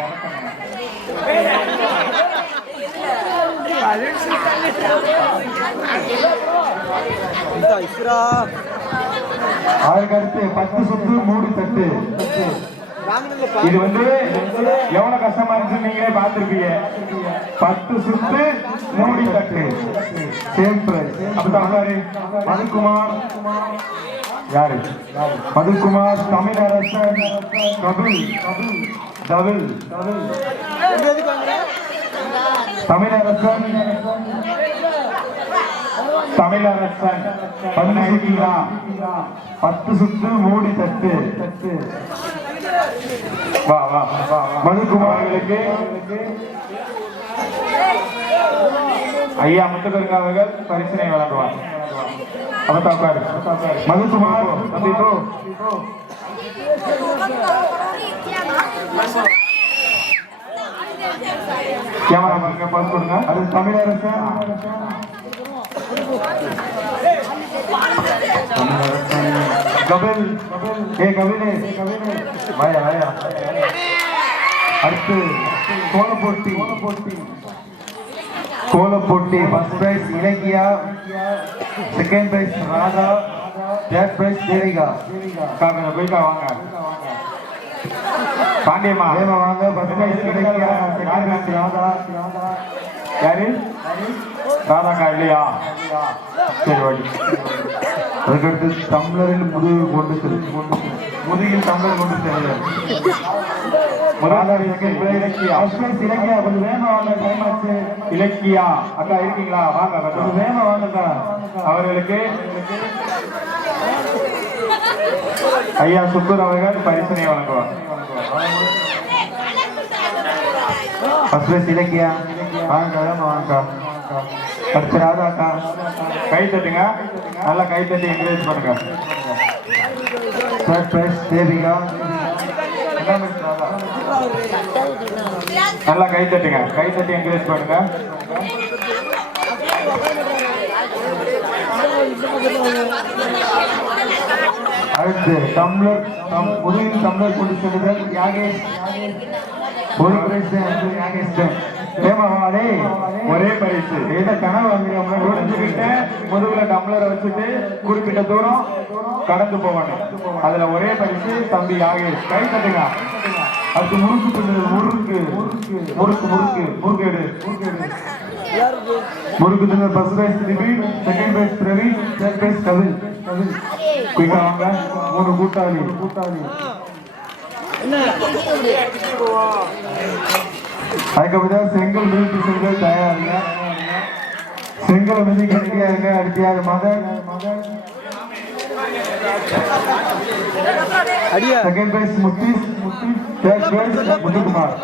அதற்கு அடுத்து 10 சுத்து 3 தட்டு. இது வந்து எவ்வளவு கஷ்டமா இருந்துச்சு நீங்களே பார்த்திருப்பீங்க. 10 சுத்து 3 தட்டு சேம் பிரைஸ். அப்படிதான் மதுக்குமார் யாரு? மதுக்குமார் தமிழரசன் கபில் டபிள் தமிழரசன் தமிழரசன் 10 சுத்து 3 தட்டு. வா வா வா மதுக்குமார்களுக்கு ஐயா முத்துக்கருங்க அவர்கள் பரிசனை வழங்குவார். அவத்தாப்பாரு மதுக்குமார் தம்பி ப்ரோ. கேமரா பாருங்க, பாஸ் கொடுங்க. அது தமிழரசன் கபில் கபிலே வாயா வாயா. அடுத்து கோலப்போட்டி first prize Ilakkiya, second prize Radha, third prize Devika. போய்க்கா வாங்க. பாண்டியம்மா வேமா வாங்க. First prize Ilakkiya, second prize Radha. யாரு? ராதாக்கா இல்லையா? சரி ஓகே. அதுக்கடுத்து டம்ளரில் முதுகில் கொண்டு செல்லுங்கள். முதலாளர் செகண்ட் பிரைஸ் இலக்கியா. இலக்கியா கொஞ்சம் வேமா வாங்க, டைம் ஆச்சு. இலக்கியா அக்கா இருக்கீங்களா? வாங்க கொஞ்சம் வேமா வாங்கக்கா. அவர்களுக்கு ஐயா சுத்தூர் அவர்கள் பரிசனை வழங்குவார். ஃபர்ஸ்ட் பிரைஸ் இலக்கியா வாங்க, வேமா வாங்கக்கா. அடுத்து ராதாக்கா. கை தட்டுங்க, நல்லா கை தட்டி என்கரேஜ் பண்ணுங்க. Third prize Devika. நல்லா கை தட்டுங்க, கை தட்டி என்கரேஜ் பண்ணுங்க. அடுத்து டம்ளர் முதுகில் டம்ளர் கொண்டு செல்லுதல் யாகேஷ். ஒரு பிரைஸ் யாகேஷ். ஒரே பரிசு. ஏதோ கனவு வாங்குறோம்னா புரிஞ்சுக்கிட்டு முதுகுல டம்ளரை வச்சுட்டு குறிப்பிட்ட தூரம் கடந்து போகணும். அதுல ஒரே பரிசு தம்பி யாகேஷ். கை தட்டுங்க. அடுத்து முறுக்கு தின்னர் ஃபர்ஸ்ட் பிரைஸ் திபீர், second prize Praveen, third prize Kapil. குயிக்கா வாங்க. 3 கூட்டாளி. அதுக்கப்புறம் செங்கல் மிதித்து செங்கல் தயாருங்க. செங்கல் மிதிக்க ரெடியாருங்க. அடுத்தியாக மகன். செகண்ட் பிரைஸ் முத்தீஸ், தேர்ட் பிரைஸ் முத்துக்குமார்.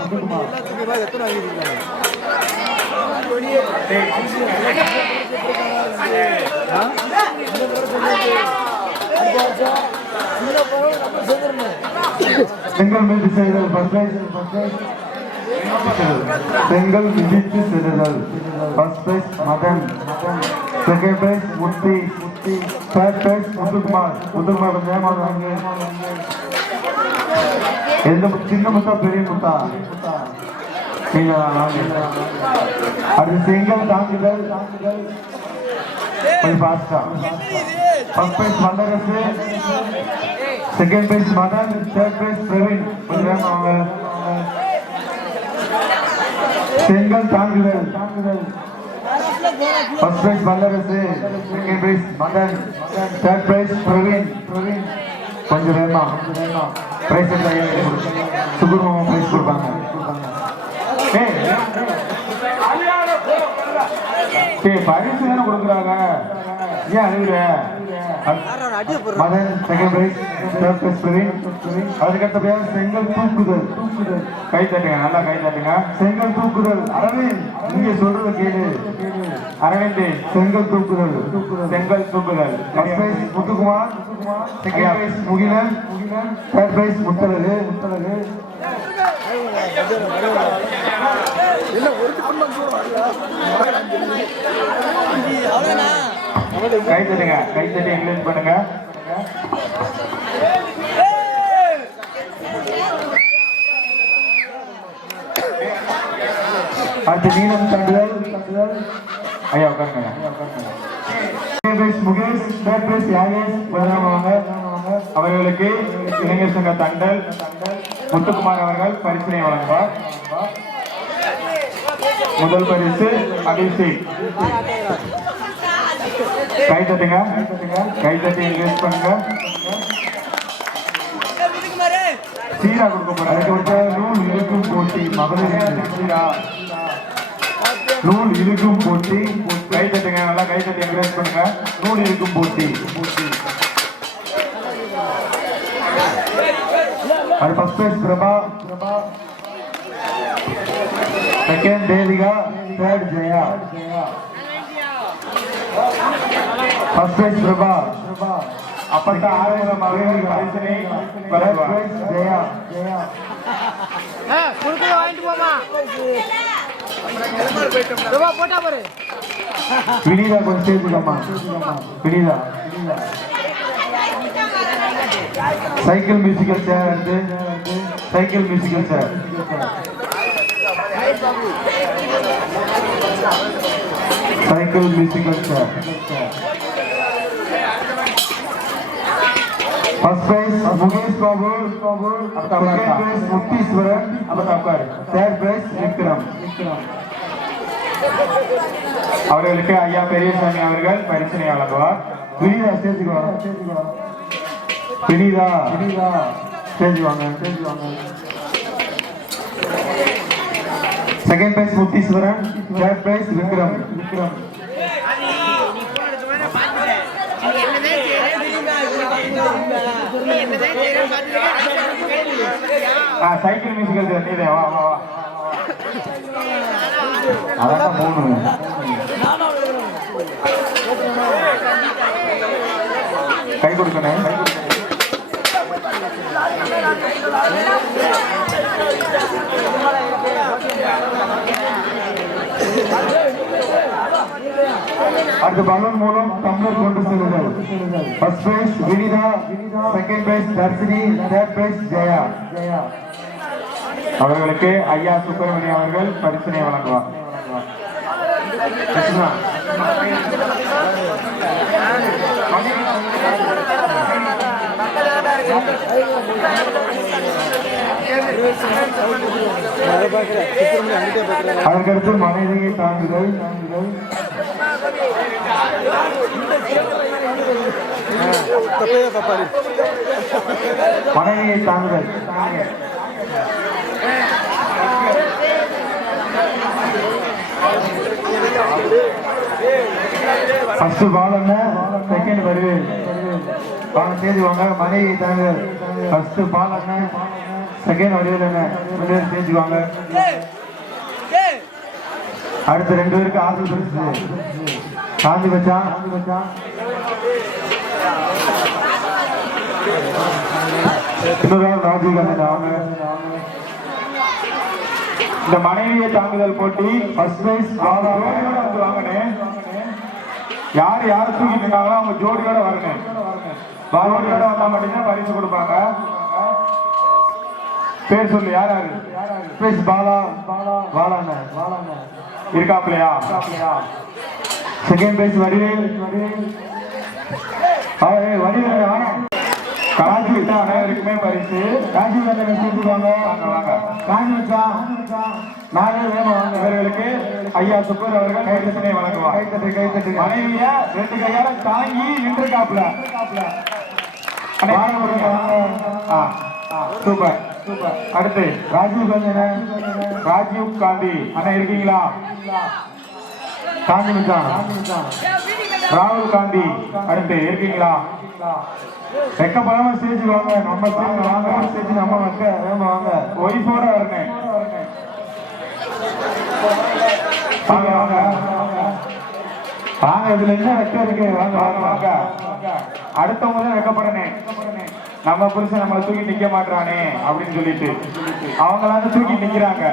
செங்கல் மிதித்து செய்தல் ஃபர்ஸ்ட் பிரைஸ். செங்கல் மிதித்து செல்லுதல் ஃபர்ஸ்ட் பிரைஸ் மகன். செகண்ட் பிரைஸ் முத்தி, தேர்ட் பிரைஸ் முத்துக்குமார். கொஞ்சம் ஏமாறுவாங்க. எந்த சின்ன முத்தா பெரிய முத்தா அது செங்கல் தாக்குதல் கொஞ்சம் ஃபாஸ்டா. First prize Vallarasu, second prize Madhan, third prize Praveen. கொஞ்சம் வேகமா வாங்க. செங்கல் தாக்குதல் first prize Vallarasu, second prize Madhan, third prize Praveen. கொஞ்சம் வேகமா பிரைஸ் சுகுருமா பிரைஸ் கொடுப்பாங்க. பரிசு தானே கொடுக்குறாங்க, ஏன் அழுகுற? Madan second prize, third prize Praveen. அதுக்கடுத்தபடியாக செங்கல் தூக்குதல். கை தட்டுங்க, நல்லா கை தட்டுங்க. செங்கல் தூக்குதல் அரவிந்த், நீங்க சொல்றது கேளு. அரவிந்த், செங்கல் தூக்குதல். செங்கல் தூக்குதல். First prize Muthukumar, second prize Mugilan, third prize Muthazhagu. கை தட்டுங்க, கை தட்டி என்கரேஜ் பண்ணுங்க. அடுத்து நீளம் தாண்டுதல். ஐயா உட்காருங்க. Mukesh, third prize Yagesh. அவர்களுக்கு இளைஞர் சங்க தண்டல் முத்துக்குமார் அவர்கள் பரிசினை வழங்குவார். முதல் பரிசு அபிஷேக். கை தட்டுங்க, கை தட்டி என்கரேஜ் பண்ணுங்க. சீரா கொடுக்க போறாங்க. நூல் இழுக்கும் போட்டி மகளிர் சீரா நூல் இழுக்கும் போட்டி. கை தட்டுங்க, நல்லா கை தட்டி என்கரேஜ் பண்ணுங்க. நூல் இழுக்கும் போட்டி. அது first prize Prabha, second Devika, third Jaya. First prize Prabha, அப்பட்ட ஆறுமுகம் அவர்கள் பரிசினை வழங்குவார். ஜெயா. வினிதா கொஞ்சம் சேர்த்துக்கம்மா. வினிதா சைக்கிள் மியூசிக்கல் சேர் எடுத்து, cycle musical chair. Cycle musical chair. First prize Mukesh Babu, second prize Mutheeswaran, third prize Vikram. அவர்களுக்கு ஐயா பெரியசாமி அவர்கள் பரிசினை வழங்குவார். வினிதா சேர்த்துக்கோ. வினிதா ஸ்டேஜ் வாங்க. Second prize Mutheeswaran, third prize Vikram. Cycle musical chair நீதே வா வா வா. அதான் 3. கை கொடுக்கணும். அடுத்த பலூன் மூலம் டம்ளர் கொண்டு செல்லுங்கள். First prize Vinitha, second prize Dharshini, third prize Jaya. அவர்களுக்கு ஐயா சுப்பிரமணியம் அவர்கள் பரிசினை வழங்குவார். அதற்கடுத்து மனைவியை தாங்குதல். மனைவியை தாங்குதல். First பாலண்ண, second வருவேல். வாங்க சேர்த்துவாங்க. மனைவி தாங்குதல். ஃபர்ஸ்ட் பாலண்ண, செகண்ட் வருவேல் அண்ணன் சேர்த்துவாங்க. அடுத்த 2 பேருக்கு ஆசை பரிசு. சாந்தி பச்சான், இன்னொரு ராஜீவ்காந்தி. அவங்க இந்த மனைவியை தாங்குதல் போட்டி ஃபர்ஸ்ட் பிரைஸ் வந்து வாங்கினேன். யார் யார் தூக்கிட்டு இருக்காங்களோ அவங்க ஜோடியோட வரணும். ஜோடியோட வந்தா மட்டும்தான் பரிசு கொடுப்பாங்க. பேர் சொல்லு, யார் யாரு? ஸ்பேஸ் பாலா பாலாண்ண இருக்காப்லையா? செகண்ட் பிரைஸ் வடிவேல் வடிவேல் வேணாம். கலாச்சி விட்ட அனைவருக்குமே பரிசு. காஞ்சி வேலை செஞ்சுருவாங்க. வாங்க காஞ்சி வச்சா நானே வேணும் வாங்க. இவர்களுக்கு ஐயா சுப்பர் அவர்கள் கைத்தட்டை வழங்குவார். கைத்தட்டு மனைவிய 2 கையால தாங்கி நின்றுக்காப்ல. சூப்பர். அடுத்து ராஜீவ் காந்தி ராஜீவ் காந்தி அண்ணா இருக்கீங்களா? காந்தி மச்சான் ராகுல் காந்தி அடுத்து இருக்கீங்களா? வெக்கப்படாம ஸ்டேஜ் வாங்க. நம்ம வாங்க ஸ்டேஜ் நம்ம வைக்க வேமா வாங்க. ஒய்ஃபோட வரணும். வாங்க வாங்க வாங்க. இதுல என்ன வெக்க இருக்கு? வாங்க வாங்க வாங்க. அடுத்தவங்க தான் வெக்கப்படனே. நம்ம புருஷன் நம்மளை தூக்கி நிக்க மாட்டானே அப்படின்னு சொல்லிட்டு அவங்களால தூக்கி நிக்கிறாங்க.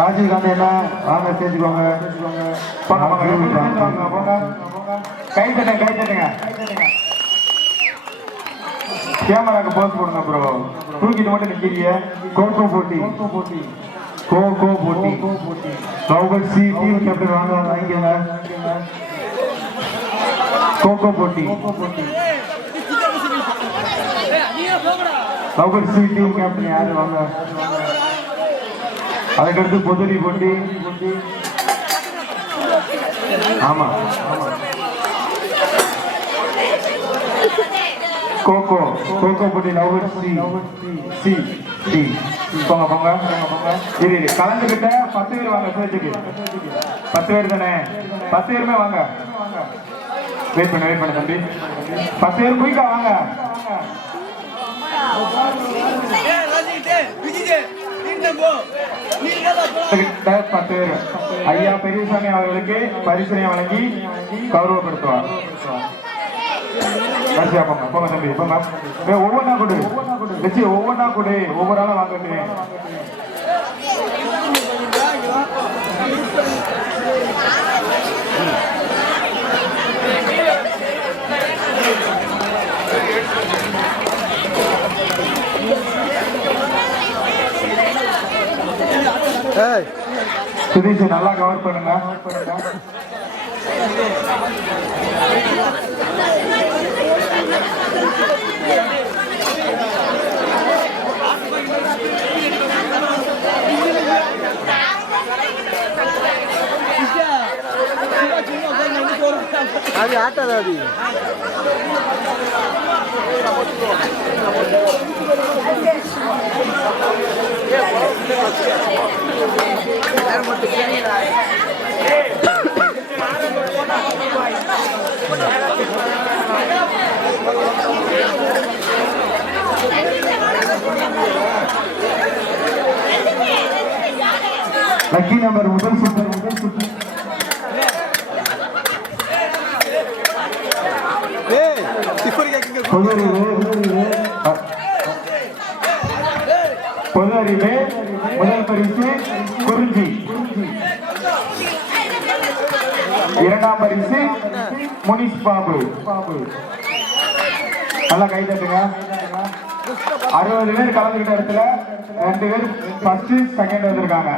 ராஜீவ் காந்தி என்ன வாங்க ஸ்டேஜ் வாங்க. கை தட்டுங்க. கேமராக்கு போஸ்ட் போடுங்க ப்ரோ. தூக்கிட்டு மட்டும் நிக்கிறீங்க. கோகோ போட்டி ராகுல் சி டீம் கேப்டன் வாங்க வாங்கிக்கோங்க. கோகோ போட்டி ராகுல் சி டீம் கேப்டன் யாரு வாங்க. அதுக்கடுத்து பொதுரி போட்டி. ஆமா கோகோ போட்டி ராகுல் சி போங்க. இரு கலந்துகிட்ட 10 பேர் வாங்க. ஸ்டேஜுக்கு 10 பேர் தானே? 10 பேருமே வாங்க. வெயிட் பண்ண தம்பி. 10 பேர் குயிக்கா வாங்க. 10 பேர் ஐயா பெரியசாமி அவர்களுக்கு பரிசனை வழங்கி கௌரவப்படுத்துவார். போங்க தம்பி போங்க. ஒவ்வொன்றா கொடு வச்சு ஒவ்வொன்றா கொடு. ஒவ்வொரு ஆளும் வாங்கிட்டு சுதீஷ் நல்லா கவர் பண்ணுங்க. అది ఆటది అది லக்கி நம்பர் முதல் சுற்று பொது அறிவு முதல் பரிசு குறிஞ்சி. 2ஆம் பரிசு முனிஷ் பாபு. நல்லா கை தட்டுங்க. 60 பேர் கலந்துகிட்ட இடத்துல 2 பேர் ஃபர்ஸ்ட் செகண்ட் வந்திருக்காங்க.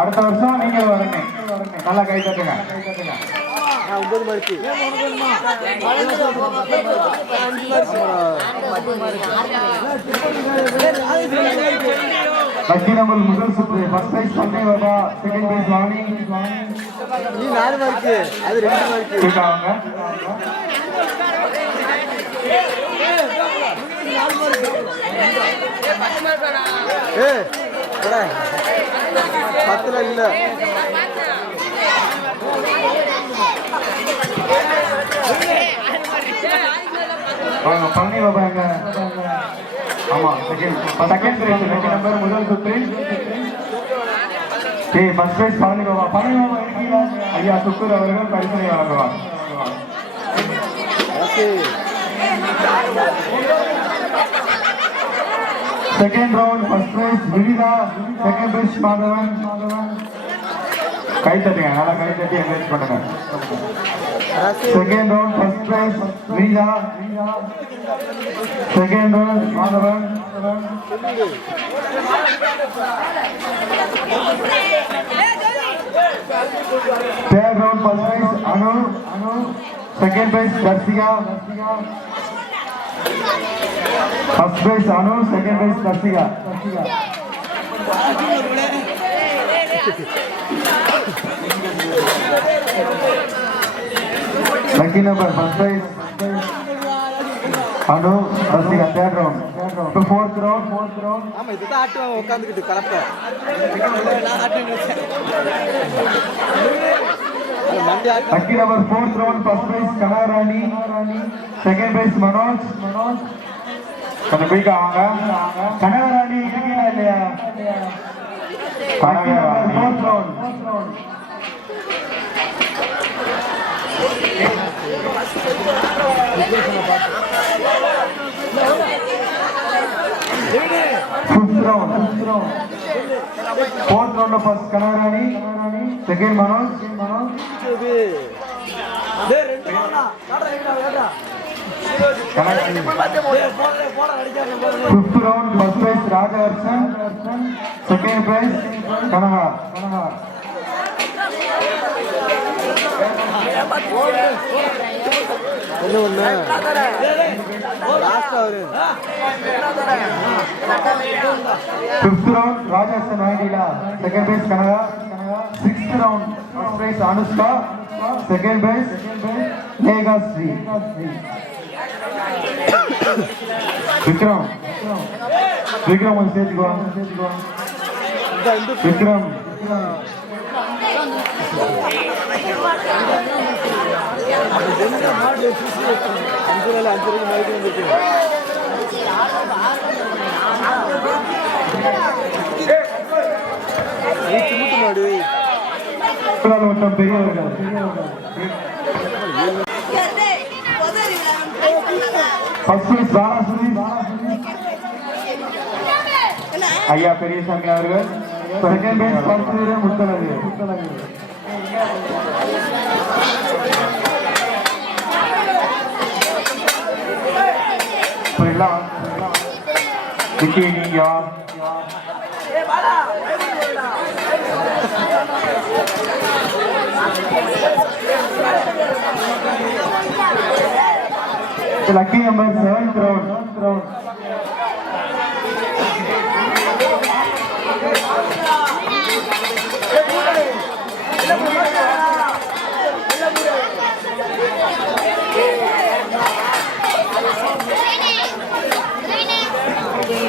அடுத்த வருஷம் நீங்க வரணும். நல்லா கை தட்டுங்க. 9 மணிக்கு லக்கி நம்பர் முதல் சுற்று ஃபர்ஸ்ட் பிரைஸ் பண்ணே பாபா. Second prize Vani. நீ 4 மணிக்கு அது 2 மணிக்கு இருக்காங்க. ஏய் போடா 10ல இல்ல பண்ணி பாபா எங்க. ஆமா செகண்ட் பிரைஸ் லக்கி நம்பர் முதல் சுற்று. ஃபர்ஸ்ட் பிரைஸ் பண்ணி பாபா இருக்கீங்களா? ஐயா சுக்கூர் அவர்கள் பரிசனை வழங்குவார். Second round first prize Vinitha. Second prize Madhavan. கை தட்டுங்க. நல்லா கை தட்டி என்கரேஜ் பண்ணுங்க. Second round, first prize, Rija. Second round, Madhavan. Third round, first prize, Anu. Second prize, Darshika. First prize, Anu. Second prize, Darshika. Lucky number, first prize, Anu, Darshika, third round. Fourth round. ஆமா இதுதான் ஆட்டுவாங்க உட்காந்துக்கிட்டு கலப்ப நான் ஆட்டுன்னு வச்சேன் மண்டி ஆட்டு Lucky number, fourth round, first prize, Kanarani. Second prize, Manoj. கொஞ்சம் குயிக்கா வாங்க. Kanarani, இருக்கீங்களா இல்லையா? Lucky number, fourth round. Fifth round. Fourth round of first Kanarani. Second Manoj. Fifth round, first prize Raja Harshan. Second prize Kanaha. ஒண்ணு last அவரு Fifth round, Raja Harshan Vandila. Second prize Kanaha. Sixth round, first prize Anushka. Second prize Megha Sri. Vikram on stage go. Vikram. மட்டும் பெரியவர்கள் first prize பாலாசுரி. ஐயா பெரியசாமி அவர்கள். Second prize பல்சூரி முத்தலகு. எல்லாம் விக்கி நீங்க Lucky number 7th round.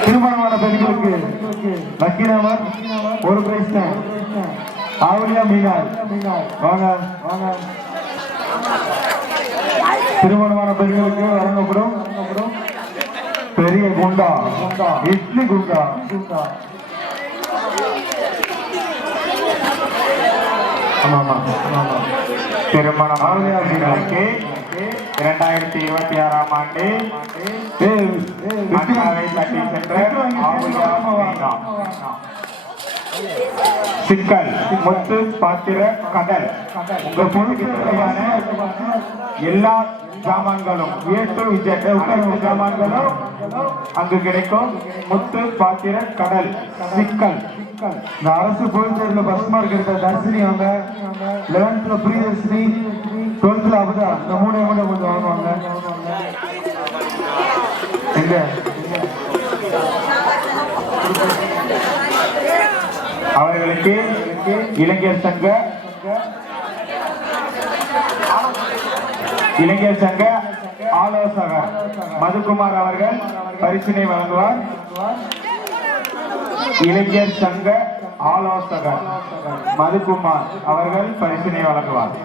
திருமணமான பெண்களுக்கு லக்கி நம்பர் ஒரு பிரைஸ் தான். ஆவலியா மீனார் வாங்க. திருமணமான பெண்களுக்கு வழங்கப்படும் பெரிய குண்டா, இட்லி குண்டா. ஆமா திருமணம் ஆவலியா மீனாருக்கு 2026ஆம் ஆண்டு அண்ணாவை தட்டி சென்ற ஆவலியா மீனா. சிக்கல் முத்து பாத்திர கடல் உங்க பொண்ணுக்கு தேவையான எல்லா சாமான்களும் A to Z உட்கார்ந்த சாமான்களும் அங்கு கிடைக்கும். முத்து பாத்திர கடல் சிக்கல். இந்த அரசு பொதுத்தேர்வுல பஸ் மார்க் எடுத்த தர்ஷினி அவங்க 11th பிரியதர்ஷினி 12th அபதா இந்த மூணு கொஞ்சம் வாங்குவாங்க. எங்க அவர்களுக்கு இளைஞர் சங்க ஆலோசகர் மதுக்குமார் அவர்கள் பரிசினை வழங்குவார். இளைஞர் சங்க ஆலோசகர் மதுக்குமார் அவர்கள் பரிசினை வழங்குவார்.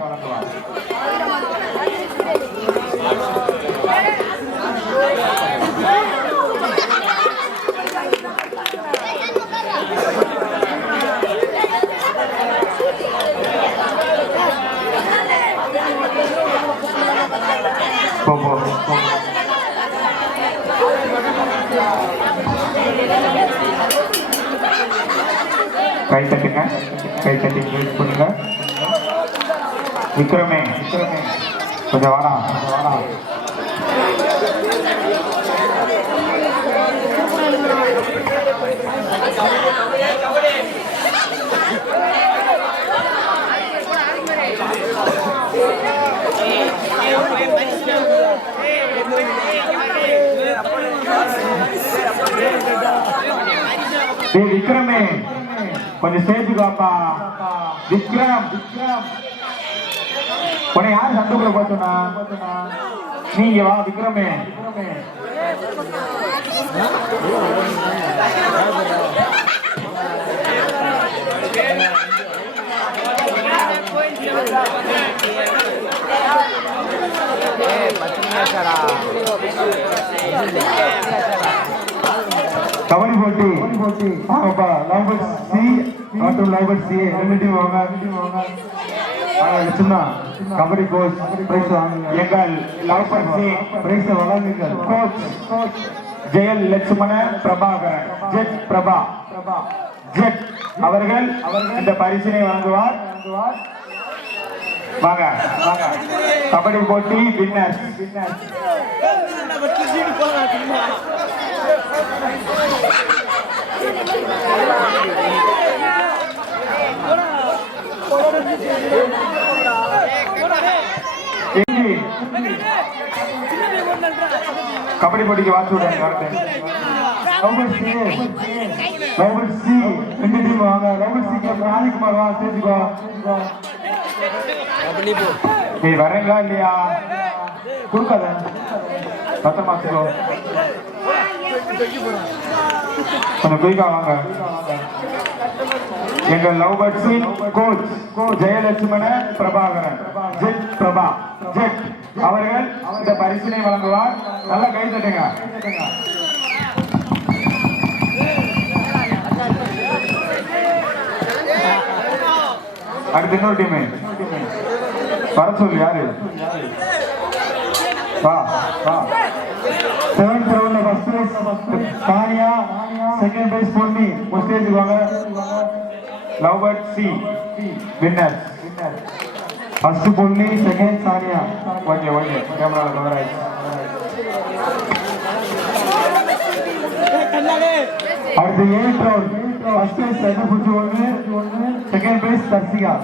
கை தட்டுங்க, கை தட்டி பண்ணுங்க. விக்ரமே கொஞ்சம் வாடா வாடா. விக்ரமே கொஞ்சம் ஸ்டேஜுக்கு வாப்பா. விக்ரம் உன்னை யாரு சண்டை போச்சுனா? நீங்க வா விக்ரமே. கபடி போட்டி ஆமாப்பா. லவ் சி மற்றும் லவ் சி ரெண்டு டீம் வாங்க. சின்ன கபடி கோச் பிரைஸ் வாங்குங்க. எங்கள் லவ் சி பிரைஸ் வழங்குங்கள். கோச் ஜெயல் லட்சுமண பிரபாகரன் ஜெட் பிரபா ஜெட் அவர்கள் இந்த பரிசினை வழங்குவார். வாங்க வாங்க. கபடி போட்டி வின்னர் கபடி போட்டிக்கு வாட்சி விடுங்க. ரெண்டு டீம் வாங்க. ராணிக்குமார் வா ஸ்டேஜுக்கு வா. நீ வரீங்களா இல்லையா? கொடுக்காத பத்திரமாச்சுக்கோ. கொஞ்சம் குயிக்கா வாங்க. எங்கள் லவ் பேர்ட்ஸின் கோச் ஜெயலட்சுமண பிரபாகரன் ஜெட் பிரபா ஜெட் அவர்கள் இந்த பரிசினை வழங்குவார். நல்லா கை தட்டுங்க. அடுத்து இன்னொரு டீம் வர சொல்லு. யாரு? வா வா. 7th ரவுண்ட்ல first prize Saniya, second prize Ponni. ஸ்டேஜுக்கு வாங்க. Love bird C winner. First Ponni, second Saniya. Okay okay. கேமரால கவர் ஆயிடுச்சு. அடுத்து 8th round first prize second ஒன்று, second prize Tharsika.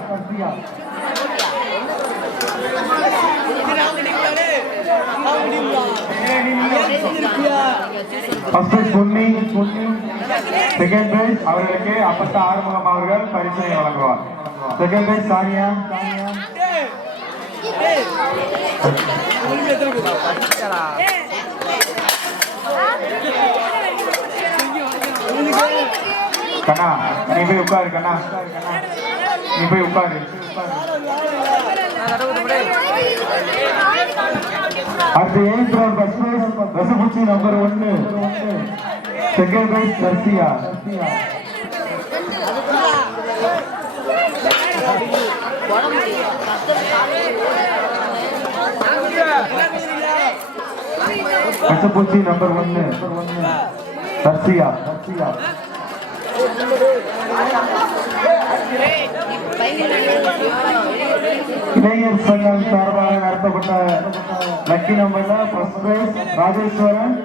First prize Ponni, second prize அவர்களுக்கு அப்பத்த ஆறுமுகம் அவர்கள் பரிசனை வழங்குவார். Second prize Sania. கண்ணா நீ போய் உட்காரு. கண்ணா நீ போய் உட்காரு. அடுத்து 8th ரவுண்ட் ஃபர்ஸ்ட் பிரைஸ் ரசபுச்சி நம்பர் 1, செகண்ட் பிரைஸ் தர்சியா. ரசபுச்சி நம்பர் 1 தர்சியா. இளைஞர் சங்கம் சார்பாக நடத்தப்பட்ட லக்கி நம்பர்ல ஃபர்ஸ்ட் பிரைஸ் ராஜேஸ்வரன்.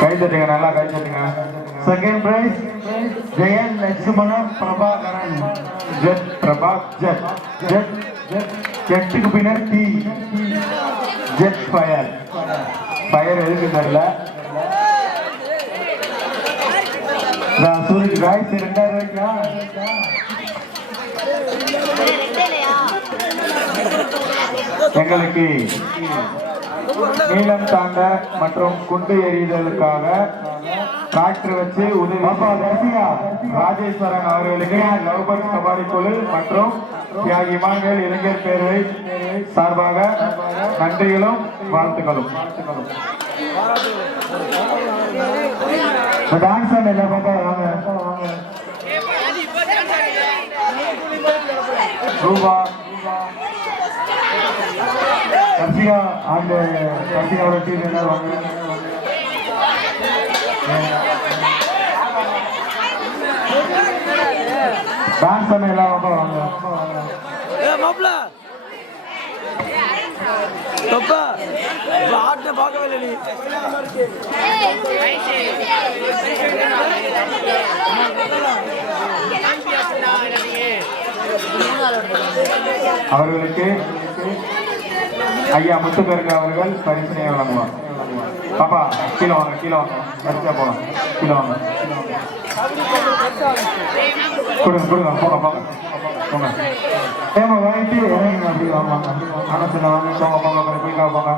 கை தட்டுங்க, நல்லா கை தட்டுங்க. செகண்ட் பிரைஸ் ஜெயன் லட்சுமண பிரபாகரன் ஜெட் பிரபா ஜெட் ஜெட் ஜெட்டுக்கு பின்னர் டி ஜெட் ஃபயர். ஃபயர் எதுக்கு தெரியல. சூரிய காய்ஸ் 2000 எங்களுக்கு நீளம் தாண்ட மற்றும் குண்டு எறிதலுக்காக டிராக்டர் வச்சு உதவி ராஜேஸ்வரன் அவர்களுக்கு லவ் பேர்ட்ஸ் கபாடி குழு மற்றும் தியாகி இமானுவேல் இளைஞர் பேரவை சார்பாக நன்றிகளும் வாழ்த்துக்களும். டான்ஸ் எல்லாம் வாங்க. ரூபா கர்சியா அந்த கர்சியாவோட டீம் என்ன வாங்க. டான்ஸ் பண்ண எல்லா பக்கம் வாங்க. மாப்பிள்ள தொப்பா ஆட்டை பார்க்கவே இல்லை நீ. அவர்களுக்கு ஐயா முத்துப்பெருங்க அவர்கள் பரிசனை வழங்குவார். பாப்பா கீழே வாங்க, கீழே வாங்க, வரிசையா போகலாம். கீழே வாங்க, கொடுங்க கொடுங்க, போங்க போங்க போங்க. ஏமா வாங்கிட்டு இறங்குங்க, அப்படி வாங்க. ஆனால் சில வாங்க, போங்க போங்க, குயிக்காக போங்க.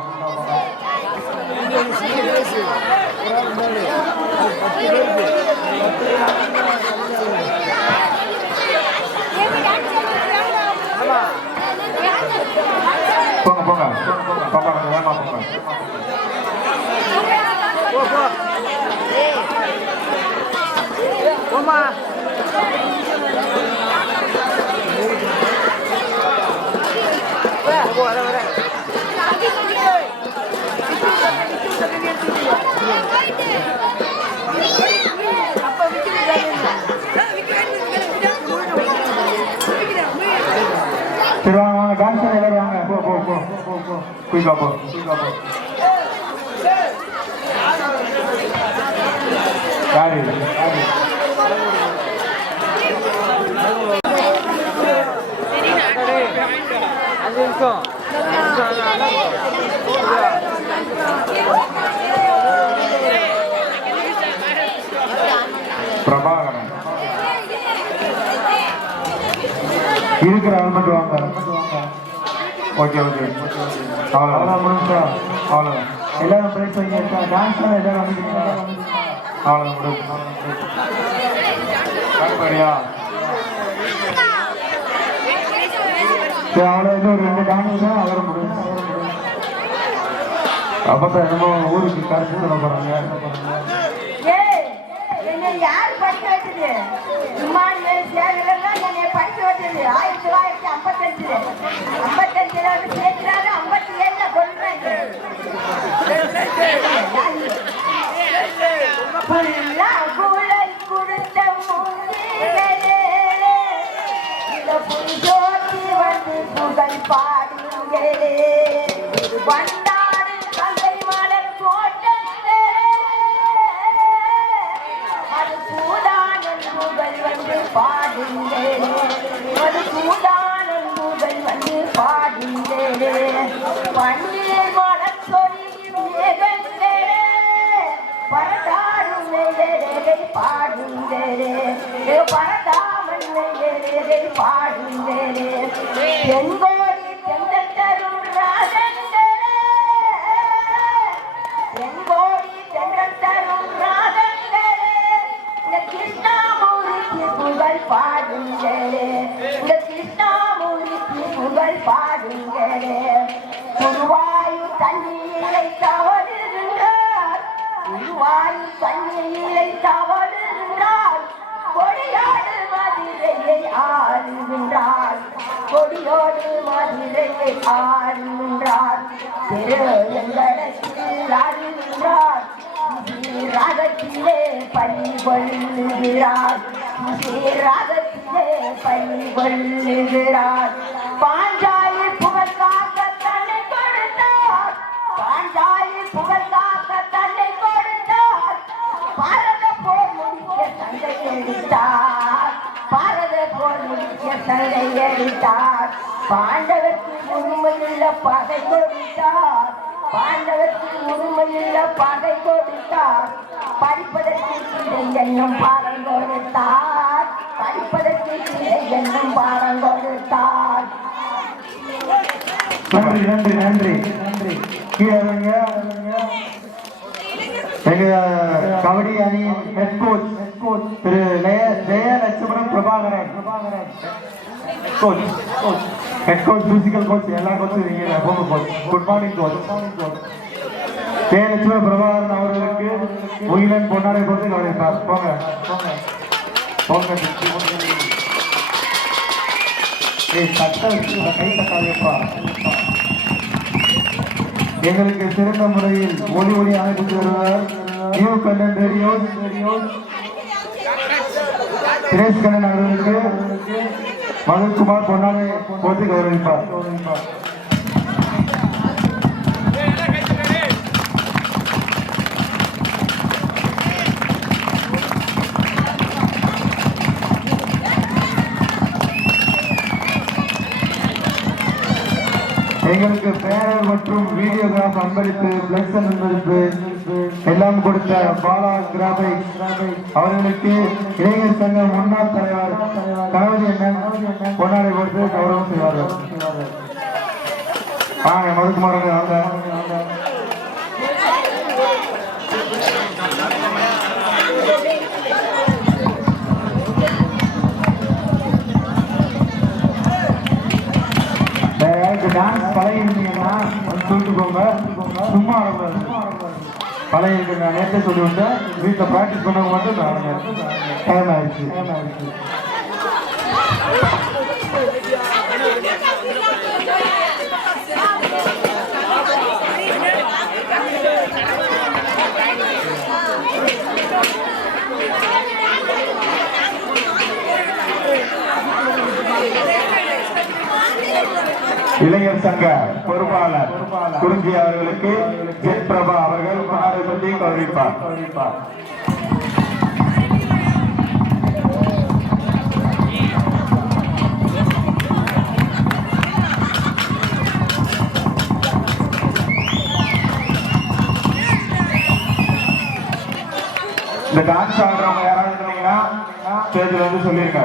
போங்க போங்க பாப்பா, கொஞ்சம் வேகமா போங்க. போமா வர வர சரி வாங்க வாங்க, டான்ஸ் பண்ண எல்லாரும் வாங்க. போ போ போ போ போ, குயிக்கா போ. யாரு அது இருக்கும். பிரபாகரன் இருக்கிற ஹெல்மெட் வாங்க. ஓகே ஓகே, அவ்வளோ அவ்வளோதான் முடிஞ்சா அவ்வளோதான் எல்லாரும் பிரைஸ் வாங்கி டான்ஸ் பண்ண எல்லாரும் வந்துட்டீங்களா? அவ்வளோதான் முடியும். கண்படியா சரி அவ்வளோ இன்னும் ஒரு 2 டான்ஸ் தான் அவரை முடியும். அப்போ என்னமோ ஊருக்கு கருத்து சொல்ல போகிறாங்க. யார் படிக்க வச்சது? இம்மானுவேல் சேகரெல்லாம் என்னை படிக்க வச்சது 1955. 55ல வந்து சேர்க்கிறாரு, 57ல கொள்றாங்க. புல்லா குலை கொடுத்த மூங்கிலே, இந்த புஞ்சோட்டி வந்து புகழ் பாடுங்களே. வண்டாடு கங்கை மலர் கோட்டங்களே, அது சூடானன் புகழ் வந்து பாடுங்களே. அது சூடானன் புகழ் வந்து பாடுங்களே. பன்னீர் மலர் சொரியும் மேகங்களே, பரதாரும் நெய்யரை பாடுங்களே. பரதாமன் நெய்யரை பாடுங்களே. செங்கோடி செந்தல் தரும் ராஜங்களே, செங்கோடி செந்தல் தரும் ராஜங்களே. இந்த கிருஷ்ணாமூர்த்தி புகழ் பாடுங்களே, இந்த கிருஷ்ணாமூர்த்தி புகழ் பாடுங்களே. குருவாயூர் தண்ணீரை தவறுகின்றார், குருவாயூர் தண்ணீரை தவறுகின்றார். கொடியோடு மதுரையை ஆளுகின்றார், கொடியோடு மதுரையை ஆளுகின்றார். திருவெங்கடத்தில் ஆளுகின்றார், ராகத்திலே பணி கொள்ளுகிறார், ராகத்திலே பணி கொள்ளுகிறார். பாஞ்சாலி புகழ் காக்க தன்னை கொடுத்தார், பாஞ்சாலி புகழ் காக்க தன்னை கொடுத்தார். பாரத போர் முடிக்க சண்டை எடுத்தார், பாரத போர் முடிக்க சண்டை எடுத்தார். பாண்டவர்க்கு உண்மையுள்ள பகை கொடுத்தார், பாண்டவர்க்கு உண்மையுள்ள பகை கொடுத்தார். படிப்பதற்கு கிளை என்னும் பாடம் கொடுத்தார், படிப்பதற்கு கிளை என்னும் பாடம் கொடுத்தார். நன்றி நன்றி நன்றி நன்றி. கீழே இறங்க. எங்க கபடி அணி ஹெட் கோச் திரு Jayalakshmanan Prabhakaran, coach head coach, physical coach, எல்லா கோச்சும் இருக்கீங்க. போங்க coach. Good morning coach. Jayalakshmanan Prabhakaran அவர்களுக்கு முகிலன் பொன்னாடை கொடுத்து கவனிப்பார். போங்க போங்க போங்க. சட்டம் கை தட்டாதேப்பா. எங்களுக்கு சிறந்த முறையில் ஒளி அமைப்பு வருவார் நியூ கண்ணன் ரேடியோ சுரேஷ் கண்ணன் அவர்களுக்கு மதன்குமார் பொன்னாடை போட்டு கௌரவிப்பார். எங்களுக்கு பேனர் மற்றும் வீடியோகிராஃப் அன்பளிப்பு, பிளக்ஸ் அன்பளிப்பு எல்லாம் கொடுத்த பாலா கிராபிக்ஸ் அவர்களுக்கு இளைஞர் சங்க முன்னாள் தலைவர் கணபதி அண்ணன் பொன்னாடை போட்டு கௌரவம் செய்வார்கள். வாங்க மதுக்குமார் வாங்க. டான்ஸ் பழைய இருந்தீங்கன்னா சொல்லிட்டு போங்க, சும்மா ஆடக்கூடாது. பழைய இருக்கு நான் நேற்றே சொல்லி விட்டேன், வீட்டில் ப்ராக்டிஸ் பண்ணவங்க மட்டும் டைம் ஆயிடுச்சு. இளைஞர் சங்க பொறுப்பாளர் குறிஞ்சி அவர்களுக்கு ஜெட் பிரபா அவர்கள் பொன்னாடை பற்றி கௌரவிப்பார். இந்த டான்ஸ் ஆடுறவங்க யாராவது இருந்தீங்கன்னா ஸ்டேஜ்ல வந்து சொல்லிருங்க.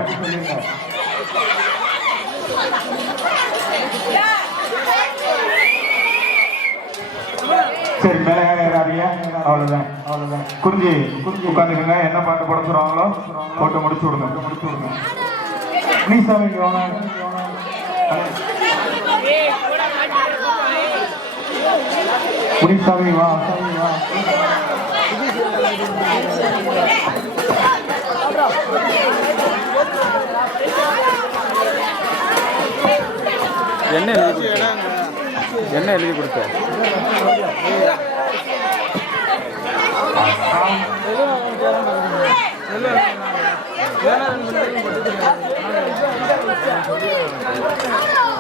சரி, மேல ஏறாதீங்க. அவ்வளவுதான். குறிஞ்சி உட்காந்துக்குங்க. என்ன பாட்டு போட சொல்றாங்களோ போட்டு முடிச்சு விடுங்க. நீ சாமிக்கு வாங்க. முனிசாமி வா. என்ன எழுதி கொடுத்த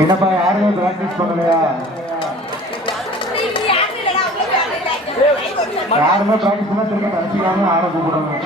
என்னப்பா யாருமே பிராக்டிஸ் பண்ணலையா? யாருமே பிராக்டிஸ் பண்ணா திரும்ப கடைசிக்காம ஆட கூப்பிடணும்.